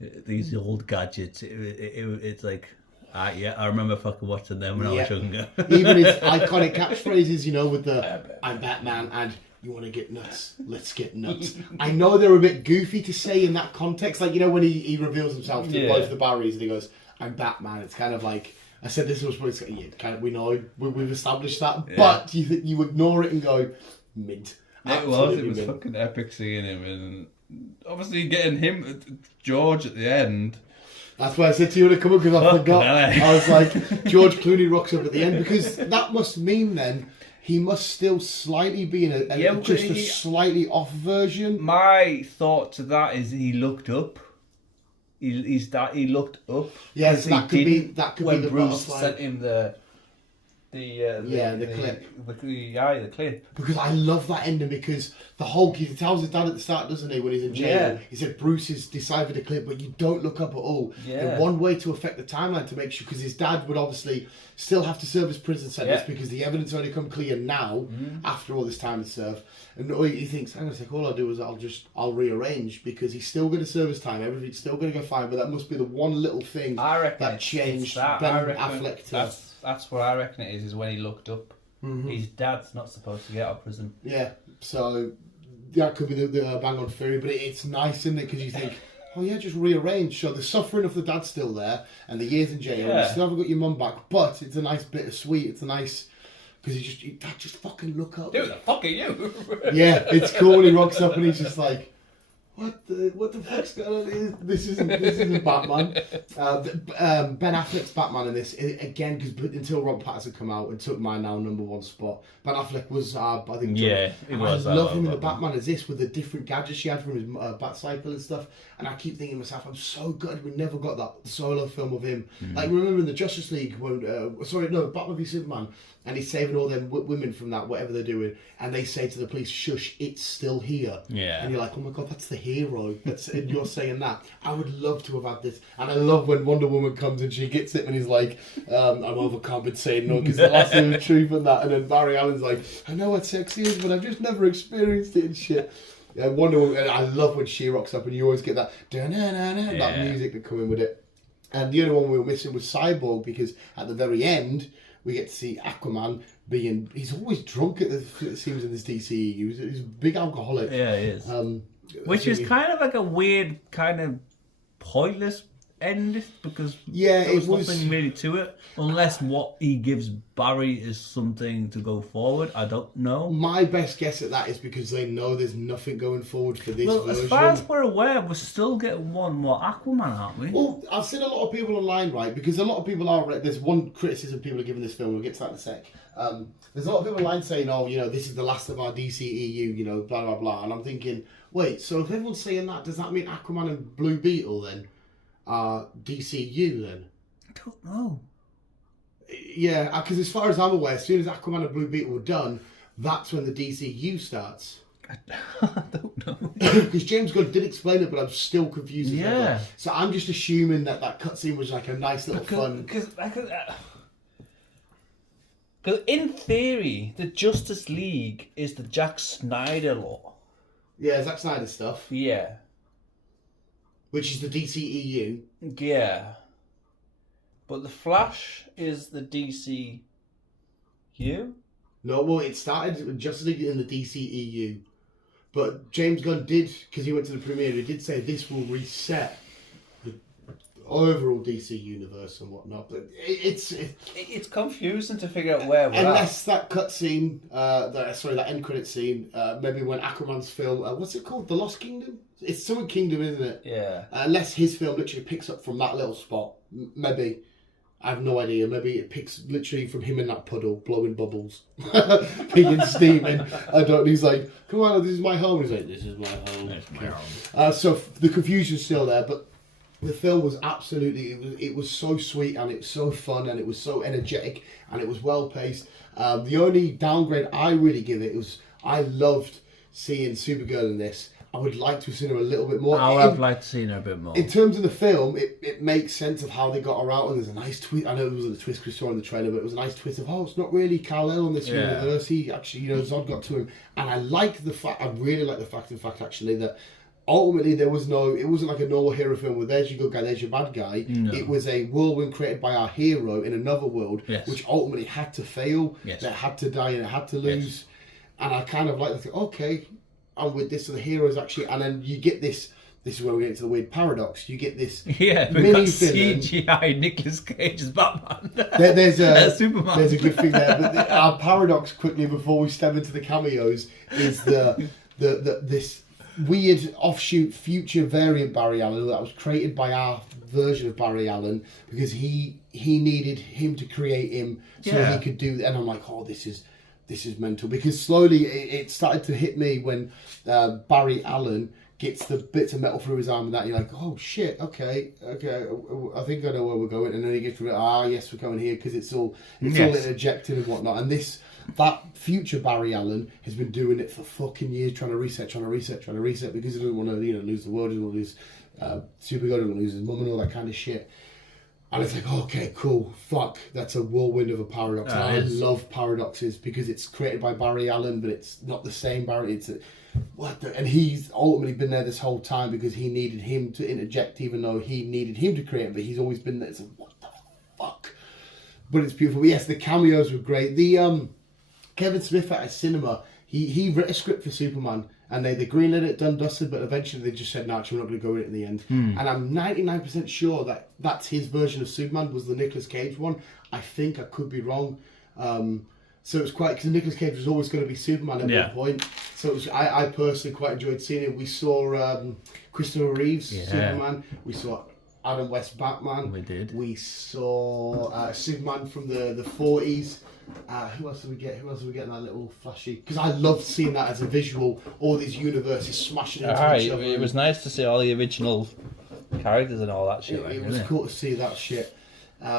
these old gadgets. It's like, I remember fucking watching them when I was younger. Even his iconic catchphrases, with the "I'm Batman" and "You want to get nuts? Let's get nuts." I know they're a bit goofy to say in that context, like when he reveals himself to both the Barrys and he goes, "I'm Batman." It's kind of like. I said this was kind of we know we've established that, but you ignore it and go mint. It was fucking epic seeing him, and obviously getting him, George at the end. That's why I said to you to come up because I forgot. I was like, George Clooney rocks up at the end because that must mean then he must still slightly be in a slightly off version. My thought to that is he looked up. He looked up. Yes, that could be when the Bruce butterfly. sent him the clip. Because I love that ending because the Hulk, he tells his dad at the start, doesn't he, when he's in jail? Yeah. He said Bruce has deciphered the clip, but you don't look up at all. Yeah. And one way to affect the timeline to make sure, because his dad would obviously still have to serve his prison sentence because the evidence only come clear now after all this time to serve. And he thinks, hang on a sec, all I'll do is I'll rearrange because he's still going to serve his time. Everything's still going to go fine, but that must be the one little thing that changed Ben Affleck to... That's what I reckon it is when he looked up. Mm-hmm. His dad's not supposed to get out of prison. Yeah, so that could be the bang on theory, but it's nice, isn't it? Because you think, oh yeah, just rearrange. So the suffering of the dad's still there, and the years in jail, and you still haven't got your mum back, but it's a nice bittersweet. It's a nice... Because dad, just fucking look up. Dude, the fuck are you? Yeah, it's cool when he rocks up and he's just like, what the fuck's going on? This isn't Batman. Ben Affleck's Batman in this again because until Rob Pattinson come out and took my now #1 spot, Ben Affleck was I think it was. I love him in the Batman as this with the different gadgets she had from his bat cycle and stuff. And I keep thinking to myself, I'm so good we never got that solo film of him. Like remember in the Justice League when Batman v Superman. And he's saving all them women from that, whatever they're doing. And they say to the police, shush, it's still here. Yeah. And you're like, oh my God, that's the hero. And you're saying that. I would love to have had this. And I love when Wonder Woman comes and she gets it and he's like, I'm overcompensating because the last thing was truth and that. And then Barry Allen's like, I know what sex is, but I've just never experienced it and shit. Yeah, Wonder Woman, and I love when she rocks up and you always get that that music that come in with it. And the only one we were missing was Cyborg, because at the very end we get to see Aquaman he's always drunk it seems in this DCEU. He's a big alcoholic. Yeah, he is. Which is kind of like a weird, kind of pointless end, because there was nothing really to it, unless what he gives Barry is something to go forward. I don't know. My best guess at that is because they know there's nothing going forward for this version. As far as we're aware, we're still getting one more Aquaman, aren't we? Well, I've seen a lot of people online, right, because a lot of people are, there's one criticism people are giving this film, we'll get to that in a sec. There's a lot of people online saying, oh, this is the last of our DCEU, blah, blah, blah, and I'm thinking, wait, so if everyone's saying that, does that mean Aquaman and Blue Beetle then are DCU then? I don't know. Yeah, because as far as I'm aware, as soon as Aquaman and Blue Beetle were done, that's when the DCU starts. I don't know. Because James Gunn did explain it, but I'm still confused. Yeah. So I'm just assuming that cutscene was like a nice little fun. Because in theory, the Justice League is the Zack Snyder law. Yeah, Zack Snyder stuff. Yeah. Which is the DCEU. Yeah. But the Flash is the DCU? No, well, it started with Justice League in the DCEU. But James Gunn did, because he went to the premiere, he did say this will reset the overall DC universe and whatnot. But it's confusing to figure out where we're unless that cutscene, that end credit scene, maybe when Aquaman's film, what's it called? The Lost Kingdom? It's something Kingdom, isn't it? Yeah. Unless his film literally picks up from that little spot, maybe. I have no idea. Maybe it picks literally from him in that puddle, blowing bubbles, being steaming. He's like, "Come on, this is my home." He's like, "This is my home." It's my home. So the confusion's still there, but the film was absolutely. It was so sweet, and it was so fun, and it was so energetic, and it was well paced. The only downgrade I really give it was I loved seeing Supergirl in this. I would like to have seen her a little bit more. I would have liked to see her a bit more. In terms of the film, it makes sense of how they got her out, and there's a nice twist. I know it wasn't a twist we saw in the trailer, but it was a nice twist of, it's not really Kal-El on this universe. He actually, Zod got to him. And I really like the fact, actually, that ultimately it wasn't like a normal hero film where there's your good guy, there's your bad guy. No. It was a whirlwind created by our hero in another world, which ultimately had to fail, that had to die, and it had to lose. Yes. And I kind of like to think, okay, and with this, so the heroes actually, and then you get this. This is where we get into the weird paradox. You get this we've got CGI Nicolas Cage as Batman. There's a Superman. There's a good thing there. But our paradox, quickly before we step into the cameos, is this weird offshoot future variant Barry Allen that was created by our version of Barry Allen, because he needed him to create him so he could do. And I'm like, this is mental, because slowly it started to hit me when Barry Allen gets the bits of metal through his arm and that, you're like, oh shit, okay, I think I know where we're going. And then he gets to yes, we're going here, because it's all interjected and whatnot. And that future Barry Allen has been doing it for fucking years, trying to reset, because he doesn't want to lose the world, he doesn't want to lose Supergirl, he doesn't want to lose his mum and all that kind of shit. And it's like, okay, cool, fuck, that's a whirlwind of a paradox. And I love paradoxes, because it's created by Barry Allen, but it's not the same Barry. And he's ultimately been there this whole time because he needed him to interject, even though he needed him to create it, but he's always been there. It's like, what the fuck? But it's beautiful. But yes, the cameos were great. The Kevin Smith at a cinema, he wrote a script for Superman, and they greenlit it, done, dusted, but eventually they just said, no, actually, we're not going to go with it in the end. And I'm 99% sure that that's his version of Superman, was the Nicolas Cage one. I think I could be wrong. So it was quite, because Nicolas Cage was always going to be Superman at one point. So it was, I personally quite enjoyed seeing it. We saw Christopher Reeve's Superman. We saw Adam West Batman. We did. We saw Superman from the 40s. Who else did we get? in that little flashy? Because I loved seeing that as a visual, all these universes smashing into each other. It was nice to see all the original characters and all that shit. It was cool to see that shit.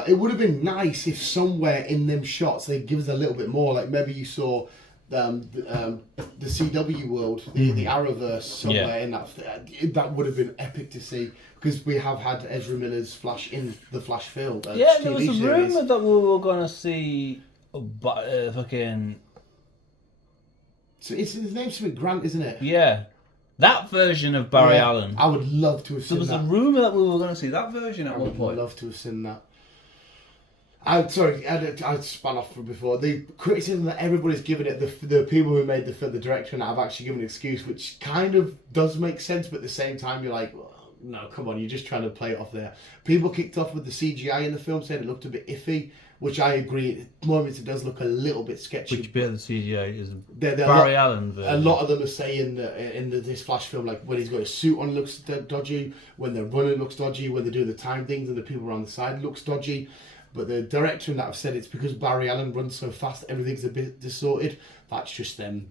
It would have been nice if somewhere in them shots they'd give us a little bit more. Like maybe you saw the CW world, the Arrowverse somewhere in that. That would have been epic to see, because we have had Ezra Miller's Flash in the Flash film. There was a rumour that we were going to see fucking. So his name's something Grant, isn't it? Yeah. That version of Barry Allen. I would love to have seen that. There was a rumour that we were going to see that version at one point. I would love to have seen that. I span off from before. The criticism that everybody's given it, the people who made the director and that have actually given an excuse, which kind of does make sense, but at the same time you're like, well, no, come on, you're just trying to play it off there. People kicked off with the CGI in the film, saying it looked a bit iffy, which I agree. At moments it does look a little bit sketchy. Which bit of the CGI is Barry Allen version? A lot of them are saying that in this Flash film, like when he's got his suit on, looks dodgy. When they're running, looks dodgy. When they do the time things and the people around the side looks dodgy. But the director and that have said it's because Barry Allen runs so fast, everything's a bit distorted. That's just them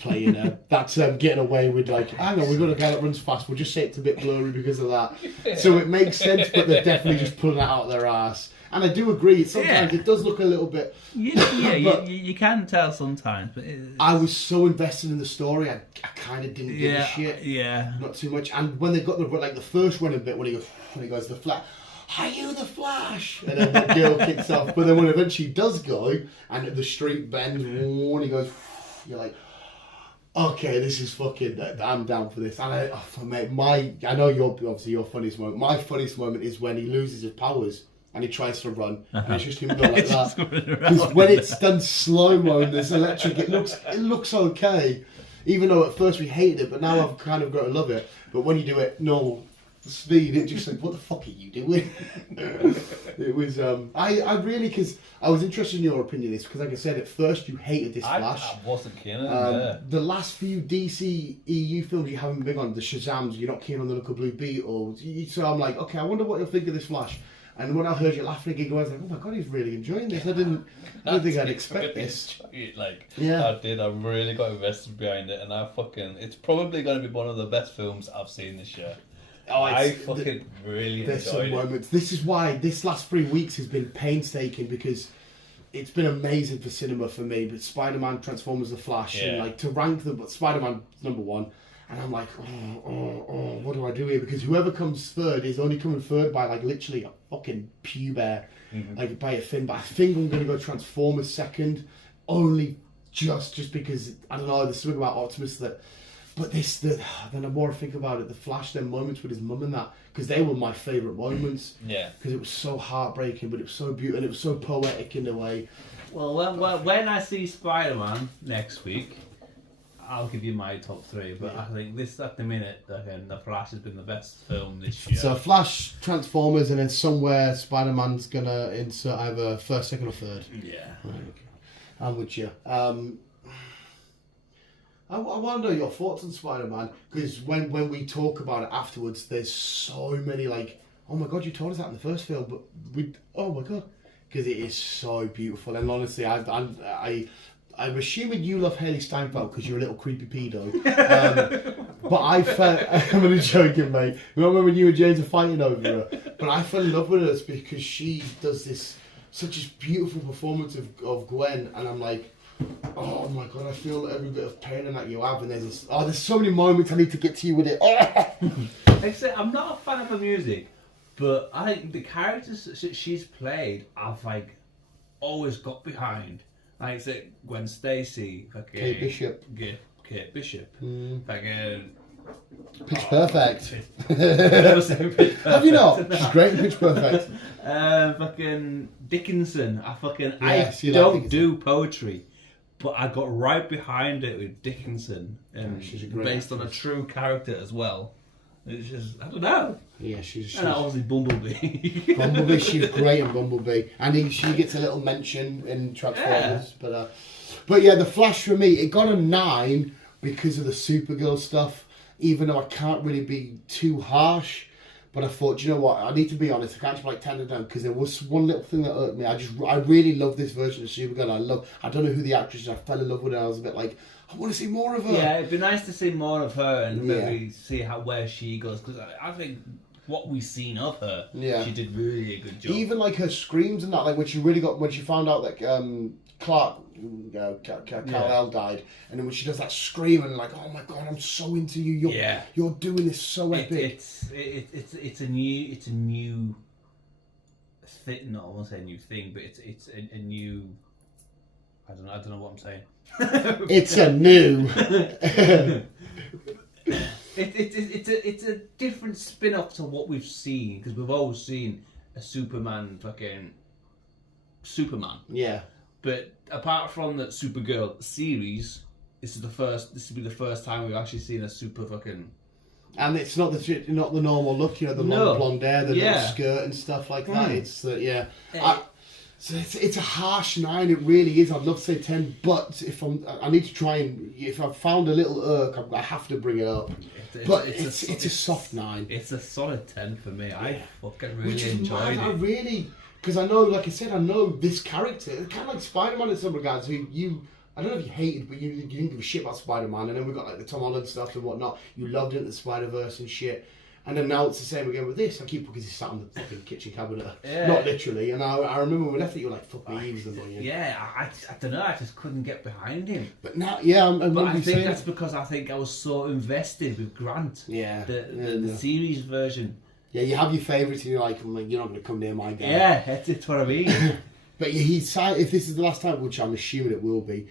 playing. That's getting away with like, hang on, we've got a guy that runs fast. We'll just say it's a bit blurry because of that. So it makes sense, but they're definitely just pulling it out of their ass. And I do agree. Sometimes it does look a little bit. You can tell sometimes. But I was so invested in the story, I kind of didn't give a shit. Yeah. Not too much. And when they got the first running bit, when he goes the Flash. Are you the Flash? And then the girl kicks off. But then when eventually does go, and the street bends, and he goes, you're like, okay, this is fucking, I'm down for this. And I know your funniest moment. My funniest moment is when he loses his powers and he tries to run, and it's just him going like that. Because when it's done slow-mo and there's electric, it looks okay. Even though at first we hated it, but now I've kind of got to love it. But when you do it normal speed, it just like, what the fuck are you doing? It was I really, because I was interested in your opinion on this, because like I said, at first you hated this Flash. I wasn't keen on it. The last few DC EU films you haven't been on, the Shazams, you're not keen on the look of Blue Beetle, so I'm like, okay, I wonder what you'll think of this Flash. And when I heard you laughing again, I was like, oh my god, he's really enjoying this. I didn't think I'd expect this. I did. I really got invested behind it, and it's probably going to be one of the best films I've seen this year. I fucking really enjoyed it. Moments. This is why this last 3 weeks has been painstaking, because it's been amazing for cinema for me. But Spider-Man, Transformers, The Flash, and like to rank them, but Spider-Man number one. And I'm like, what do I do here? Because whoever comes third is only coming third by like literally a fucking Pew Bear, like by a fin. But I think I'm gonna go Transformers second, only just because I don't know. There's something about Optimus that. But then the more I think about it, the Flash, them moments with his mum and that, because they were my favourite moments. Yeah. Because it was so heartbreaking, but it was so beautiful, and it was so poetic in a way. Well, when I see Spider-Man next week, I'll give you my top three. But I think this, at the minute, again, the Flash has been the best film this year. So Flash, Transformers, and then somewhere Spider-Man's gonna insert either first, second, or third. Yeah. Right, okay. I'm with you. I want to know your thoughts on Spider-Man, because when we talk about it afterwards, there's so many like, oh my god, you told us that in the first film, but oh my god, because it is so beautiful. And honestly, I'm assuming you love Haley Steinfeld because you're a little creepy pedo. But I felt, I'm only joking, mate. Remember when you and James were fighting over her? But I fell in love with her because she does such a beautiful performance of Gwen, and I'm like, oh my god, I feel every bit of pain in that you have, and there's so many moments I need to get to you with it. Except I'm not a fan of her music, but I think the characters that she's played, I've like always got behind. Like say Gwen Stacy, Kate Bishop, Kate Bishop, fucking Pitch Perfect. Perfect. Have you not? She's great in Pitch Perfect. Fucking Dickinson. I don't do poetry, but I got right behind it with Dickinson, and she's a great based on a true character as well. It's just, I don't know. Yeah, she's and obviously Bumblebee. Bumblebee, she's great in Bumblebee, and she gets a little mention in Transformers. Yeah. But yeah, the Flash for me, it got a 9 because of the Supergirl stuff. Even though I can't really be too harsh, but I thought, you know what? I need to be honest. I can't just like 10 it down because there was one little thing that irked me. I really love this version of Supergirl. I don't know who the actress is. I fell in love with her. I was a bit like, I want to see more of her. Yeah, it'd be nice to see more of her and maybe see where she goes, because I think what we've seen of her, she did really a good job. Even like her screams and that, like when she found out that Clark, Kal-El died, and then when she does that scream and like, oh my god, I'm so into you. You're doing this so epic. It's a new thing. No, I won't say a new thing, but it's a new. I don't know what I'm saying. It's a new. It's a different spin-off to what we've seen, because we've always seen a Superman. Yeah. But apart from the Supergirl series, this will be the first time we've actually seen a super fucking. And it's not the normal look, the long blonde hair, the little skirt and stuff like that. It's so it's a harsh 9. It really is. I'd love to say 10, but I need to try and if I've found a little irk, I have to bring it up. It's a soft 9. It's a solid 10 for me. I fucking really enjoyed it. Because I know, like I said, I know this character. It's kind of like Spider-Man in some regards. I don't know if you hated, but you didn't give a shit about Spider-Man. And then we got like the Tom Holland stuff and whatnot. You loved it, the Spider-Verse and shit. And then now it's the same again with this. I keep because he sat on the fucking kitchen cabinet. Yeah. Not literally. And I remember when we left it, you were like, fuck me, he was annoying. Yeah, I don't know. I just couldn't get behind him. But now, yeah, I think that's because I think I was so invested with Grant. Yeah. The series version. Yeah, you have your favourites and you're like, you're not going to come near my guy. Yeah, that's what I mean. But he signed, if this is the last time, which I'm assuming it will be,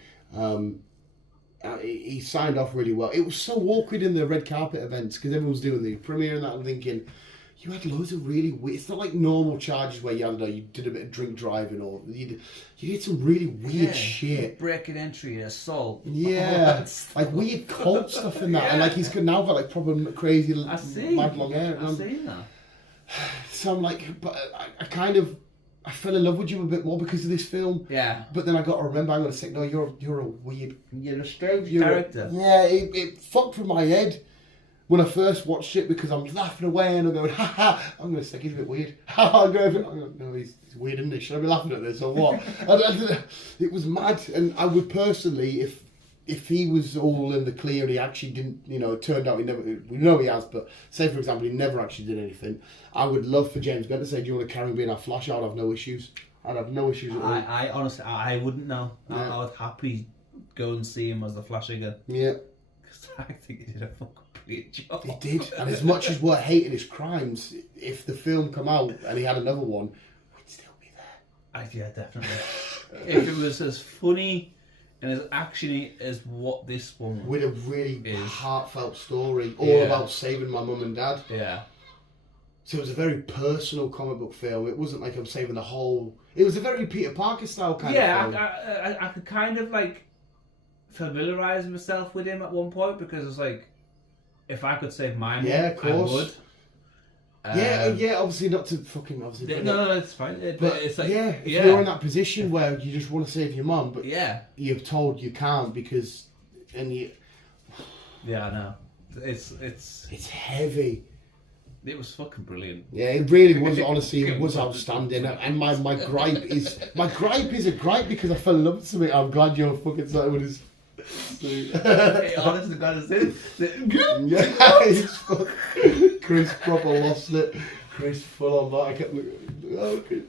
he signed off really well. It was so awkward in the red carpet events because everyone was doing the premiere and that. I'm thinking, you had loads of really weird. It's not like normal charges where you did a bit of drink driving or you did some really weird shit. Breaking entry, assault. Yeah, like weird cult stuff in that, and like he's now got like proper crazy mad long hair. I've seen that. So I'm like, but I fell in love with you a bit more because of this film. Yeah. But then I got to remember, I'm going to say, no, you're a weird... You're a strange character. It fucked with my head when I first watched it because I'm laughing away and I'm going, ha ha, I'm going to say, he's a bit weird. I'm going, no, he's weird, isn't he? Should I be laughing at this or what? It was mad. And I would personally, if he was all in the clear and he actually didn't, it turned out we know he has, but say for example, he never actually did anything, I would love for James Gunn to say, do you want to carry on being our Flash? I'd have no issues. I'd have no issues at all. I honestly, I wouldn't know. Yeah. I would happily go and see him as the Flash again. Yeah. Because I think he did a fucking brilliant job. He did. And as much as we're hating his crimes, if the film come out and he had another one, we'd still be there. Yeah, definitely. If it was as funny and as actiony as what this one with a really heartfelt story, all about saving my mum and dad. Yeah. So it was a very personal comic book film. It wasn't like I'm saving the whole... It was a very Peter Parker style kind of film. Yeah, I could kind of like familiarise myself with him at one point because it's like, if I could save my mum, of course. I would. Yeah, obviously not to fucking... No, it's fine. But it's like... if you're in that position where you just want to save your mum, but you're told you can't because... Yeah, I know. It's heavy. It was fucking brilliant. Yeah, it really was. Honestly, it was outstanding. And my gripe is a gripe because I fell in love with something. I'm glad you're fucking started with his. Honestly, God, Chris proper lost it. Chris full on that. I kept looking.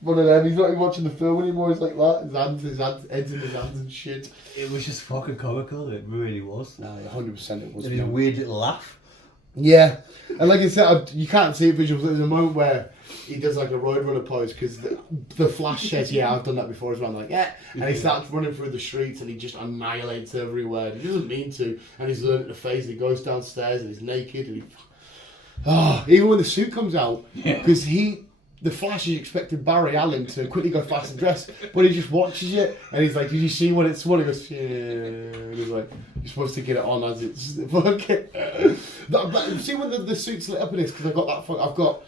One of them. He's not even watching the film anymore. He's like that. His head's in his hands and shit. It was just fucking comical. It really was. 100% it was. And a weird little laugh. Yeah, and like I said, you can't see it visuals. There's a moment where he does like a road runner pose because the Flash says, "Yeah, I've done that before as well." I'm like, "Yeah," and he starts running through the streets and he just annihilates everywhere. He doesn't mean to, and he's learning to phase. He goes downstairs and he's naked and even when the suit comes out, because the Flash is expecting Barry Allen to quickly go fast and dress, but he just watches it and he's like, "Did you see when it's what?" He goes, "Yeah." And he's like, "You're supposed to get it on as it's fucking." But see when the suit's lit up in this because I've got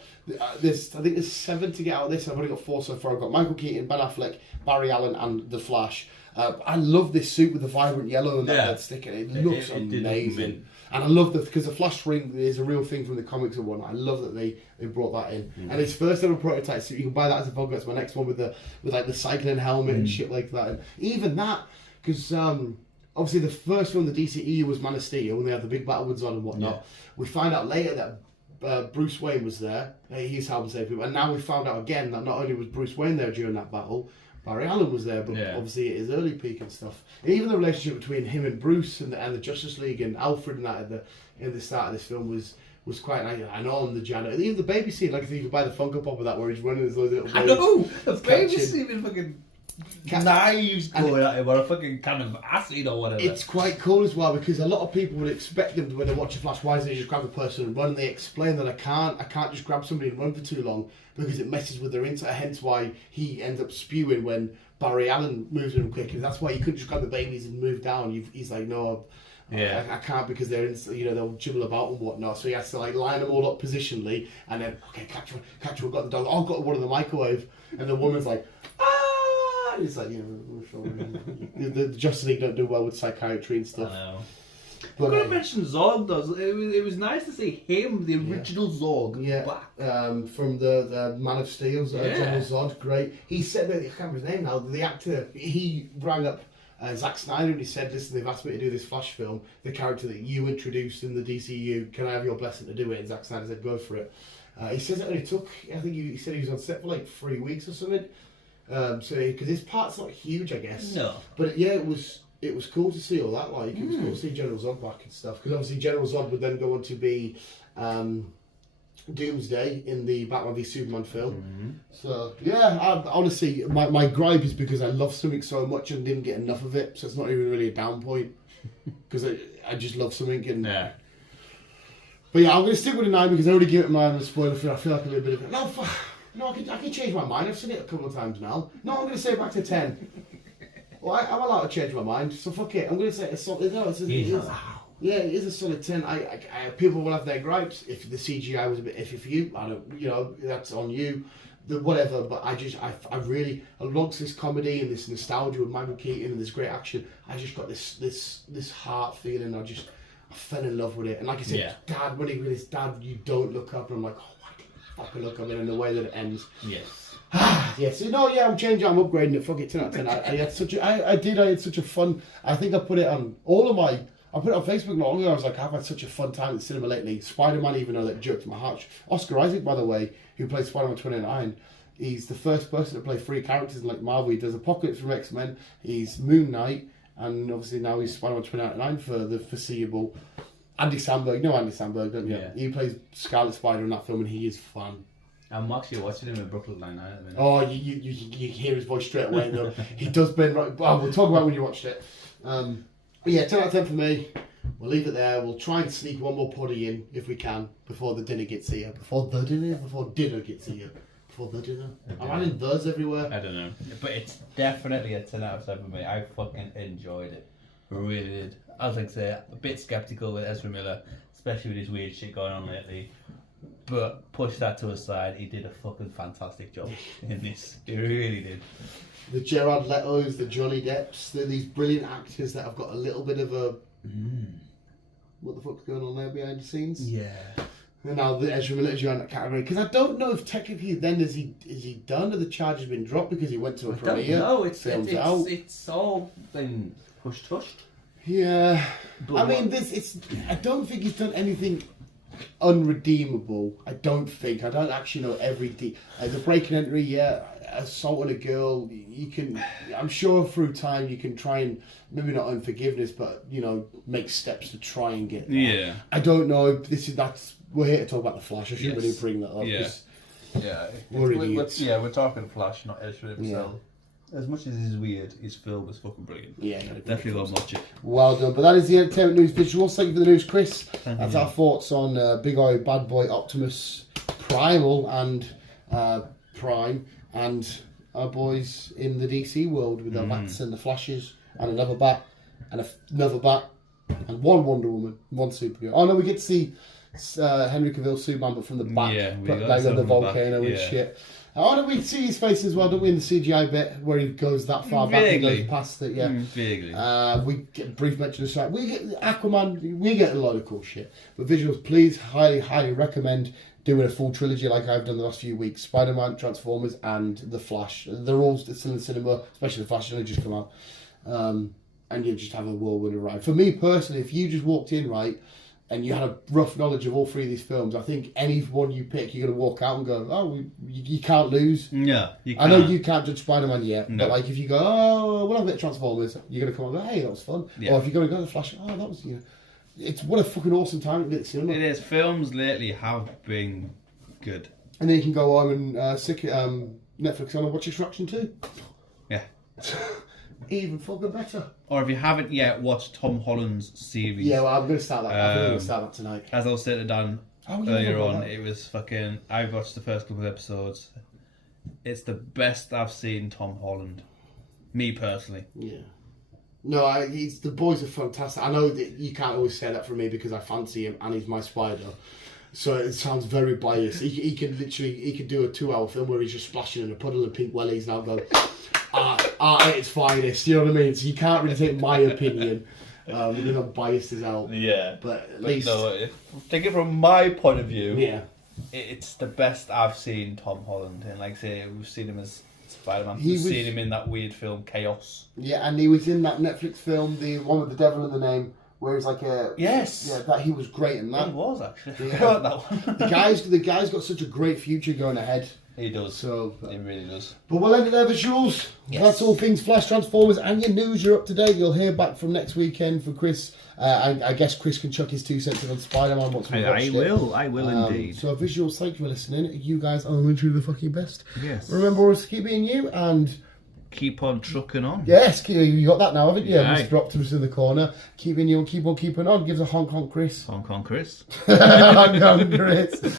this. I think there's 7 to get out of this. I've only got 4 so far. I've got Michael Keaton, Ben Affleck, Barry Allen, and the Flash. I love this suit with the vibrant yellow and that red sticker. It looks amazing. And I love that because the Flash ring is a real thing from the comics and whatnot. I love that they brought that in. And his first ever prototype suit, you can buy that as a Vogue. That's my next one with like the cycling helmet and shit like that. And even that, because obviously the first one, the DCEU, was Man of Steel, and they had the big battle woods on and whatnot. Yeah. We find out later that Bruce Wayne was there. He's helping save people. And now we found out again that not only was Bruce Wayne there during that battle, Barry Allen was there, but obviously at his early peak and stuff. And even the relationship between him and Bruce and the Justice League and Alfred and that at the start of this film was quite nice. I know on the janitor, even the baby scene, like if you could buy the Funko Pop of that where he's running his little babies. I know! The baby scene is fucking knives going at him or a fucking can of acid or whatever. It's quite cool as well because a lot of people would expect them to, when they watch a Flash, why don't they just grab a person and run? And they explain that I can't just grab somebody and run for too long because it messes with their insight. Hence why he ends up spewing when Barry Allen moves him quick, and that's why he couldn't just grab the babies and move down. He's like, no, I can't because they're they'll jibble about and whatnot. So he has to like line them all up positionally, and then catch one, got the dog. Oh, got one in the microwave, and the woman's like, ah! And it's like, the Justice League don't do well with psychiatry and stuff. I know. But, I'm going to mention Zod though. It was nice to see him, the original Zod, back. From the Man of Steel, General Zod, great. He said, I can't remember his name now, the actor, he rang up Zack Snyder and he said, listen, they've asked me to do this Flash film, the character that you introduced in the DCU, can I have your blessing to do it? And Zack Snyder said, go for it. He says it only took, I think he said he was on set for like 3 weeks or something. Because his part's not huge, I guess. No. But yeah, it was cool to see all that. Like, it was cool to see General Zod back and stuff. Because obviously General Zod would then go on to be Doomsday in the Batman v Superman film. Mm-hmm. So yeah, honestly, my gripe is because I love something so much and didn't get enough of it. So it's not even really a down point. Because I just love something and. Yeah. But yeah, I'm going to stick with a 9 because I already gave it my own spoiler for it. I feel like a little bit of it. No, I can change my mind. I've seen it a couple of times now. No, I'm going to say it back to 10. Well, I'm allowed to change my mind, so fuck it. I'm going to say it's solid. No, it is a solid 10. People will have their gripes. If the CGI was a bit iffy for you, that's on you. Whatever, but I really, amongst this comedy and this nostalgia with Michael Keaton and this great action, I just got this heart feeling. I fell in love with it. And like I said, Dad, when he with his dad, you don't look up. And I'm like, oh, why did I fucking look up? And the way that it ends. Yes. Yes. No, yeah, I'm changing. I'm upgrading it. Fuck it, 10 out of 10. I had such a fun. I think I put it on all of my. I put it on Facebook not long ago. I was like, I've had such a fun time at cinema lately. Spider-Man, even though that jerked my heart. Oscar Isaac, by the way, who plays Spider-Man 29. He's the first person to play 3 characters in like Marvel. He does Apocalypse from X-Men. He's Moon Knight. And obviously now he's Spider-Man 29 for the foreseeable. Andy Samberg, Andy Samberg, don't you? Yeah. He plays Scarlet Spider in that film and he is fun. I'm actually watching him in Brooklyn Nine-Nine at the minute. Oh, you hear his voice straight away though. He does bend right. Well, we'll talk about when you watched it. But yeah, 10 out of 10 for me. We'll leave it there. We'll try and sneak one more poddy in if we can before the dinner gets here. Before dinner gets here. Before the dinner. I'm adding those everywhere. I don't know. But it's definitely a 10 out of 10 for me. I fucking enjoyed it. Really did. I was like, say, a bit skeptical with Ezra Miller, especially with his weird shit going on lately. But push that to a side, he did a fucking fantastic job in this. He really did. The Jared Leto's, the Johnny Depps, these brilliant actors that have got a little bit of a... What the fuck's going on there behind the scenes? Yeah. And now the Ezra Miller is in that category because I don't know if technically then is he done or the charge has been dropped because he went to a premiere. No, it's all been hushed. Yeah, but I mean I don't think he's done anything unredeemable. I don't actually know every the break and entry. Assaulting a girl. You can. I'm sure through time you can try and maybe not unforgiveness, but make steps to try and get there. Yeah. I don't know. We're here to talk about the Flash. I shouldn't really bring that up. We're talking Flash, not Ezra himself. Yeah. As much as he's weird, his film is fucking brilliant. Yeah, definitely got to watch it. Well done. But that is the entertainment news visuals. Thank you for the news, Chris. That's our thoughts on Big Eye Bad Boy Optimus Primal and Prime and our boys in the DC world with the bats and the Flashes and another bat and another bat and one Wonder Woman, one superhero. Oh no, we get to see Henry Cavill Superman, but from the back, like on the volcano and shit. Oh, don't we see his face as well? Don't we in the CGI bit where he goes that far back and goes past it? Yeah, vaguely. We get a brief mention of that. We get Aquaman. We get a lot of cool shit. But visuals, please, highly recommend doing a full trilogy like I've done the last few weeks. Spider-Man, Transformers, and The Flash. They're all still in the cinema, especially The Flash. They just come out, and you just have a whirlwind ride. For me personally, if you just walked in and you had a rough knowledge of all 3 of these films, I think any one you pick, you're going to walk out and go, oh, you can't lose. Yeah, you can't. I know you can't judge Spider-Man yet, but like if you go, oh, we'll have a bit of Transformers, you're going to come and go, hey, that was fun. Yeah. Or if you're going to go to The Flash, oh, that was, it's what a fucking awesome time to be at the cinema. It is. Films lately have been good. And then you can go on and stick Netflix on and watch Extraction 2. Yeah. Even fucking better. Or if you haven't yet watched Tom Holland's series. Yeah, well, I'm going to start that. I think I'm going to start that tonight. As I was saying to Dan earlier on, it was fucking... I watched the first couple of episodes. It's the best I've seen Tom Holland. Me personally. Yeah. No, the boys are fantastic. I know that you can't always say that for me because I fancy him and he's my spider. So it sounds very biased. He can do a 2-hour film where he's just splashing in a puddle of pink wellies and I'll go, at its finest. You know what I mean? So you can't really take my opinion because I'm biased as hell. Yeah. But at least... No, take it from my point of view. Yeah. It's the best I've seen Tom Holland. And like I say, we've seen him as Spider-Man. We've seen him in that weird film, Chaos. Yeah, and he was in that Netflix film, the one with the devil in the name, where he's like a... Yes. Yeah, that he was great in that. He was, actually. Yeah. I forgot that one. the guy's got such a great future going ahead. He does. So, he really does. But we'll end it there, visuals. Yes. That's all things Flash, Transformers, and your news. You're up to date. You'll hear back from next weekend for Chris. I guess Chris can chuck his 2 cents in on Spider-Man once we've watched it. I will indeed. So, visuals, thank you for listening. You guys are literally the fucking best. Yes. Remember always to keep being you, and... Keep on trucking on. Yes, you got that now, haven't you? Yeah. Mr. Optimus in the corner. Keep being you and keep on keeping on. Gives a honk honk Chris. Honk on, Chris. Honk honk Chris.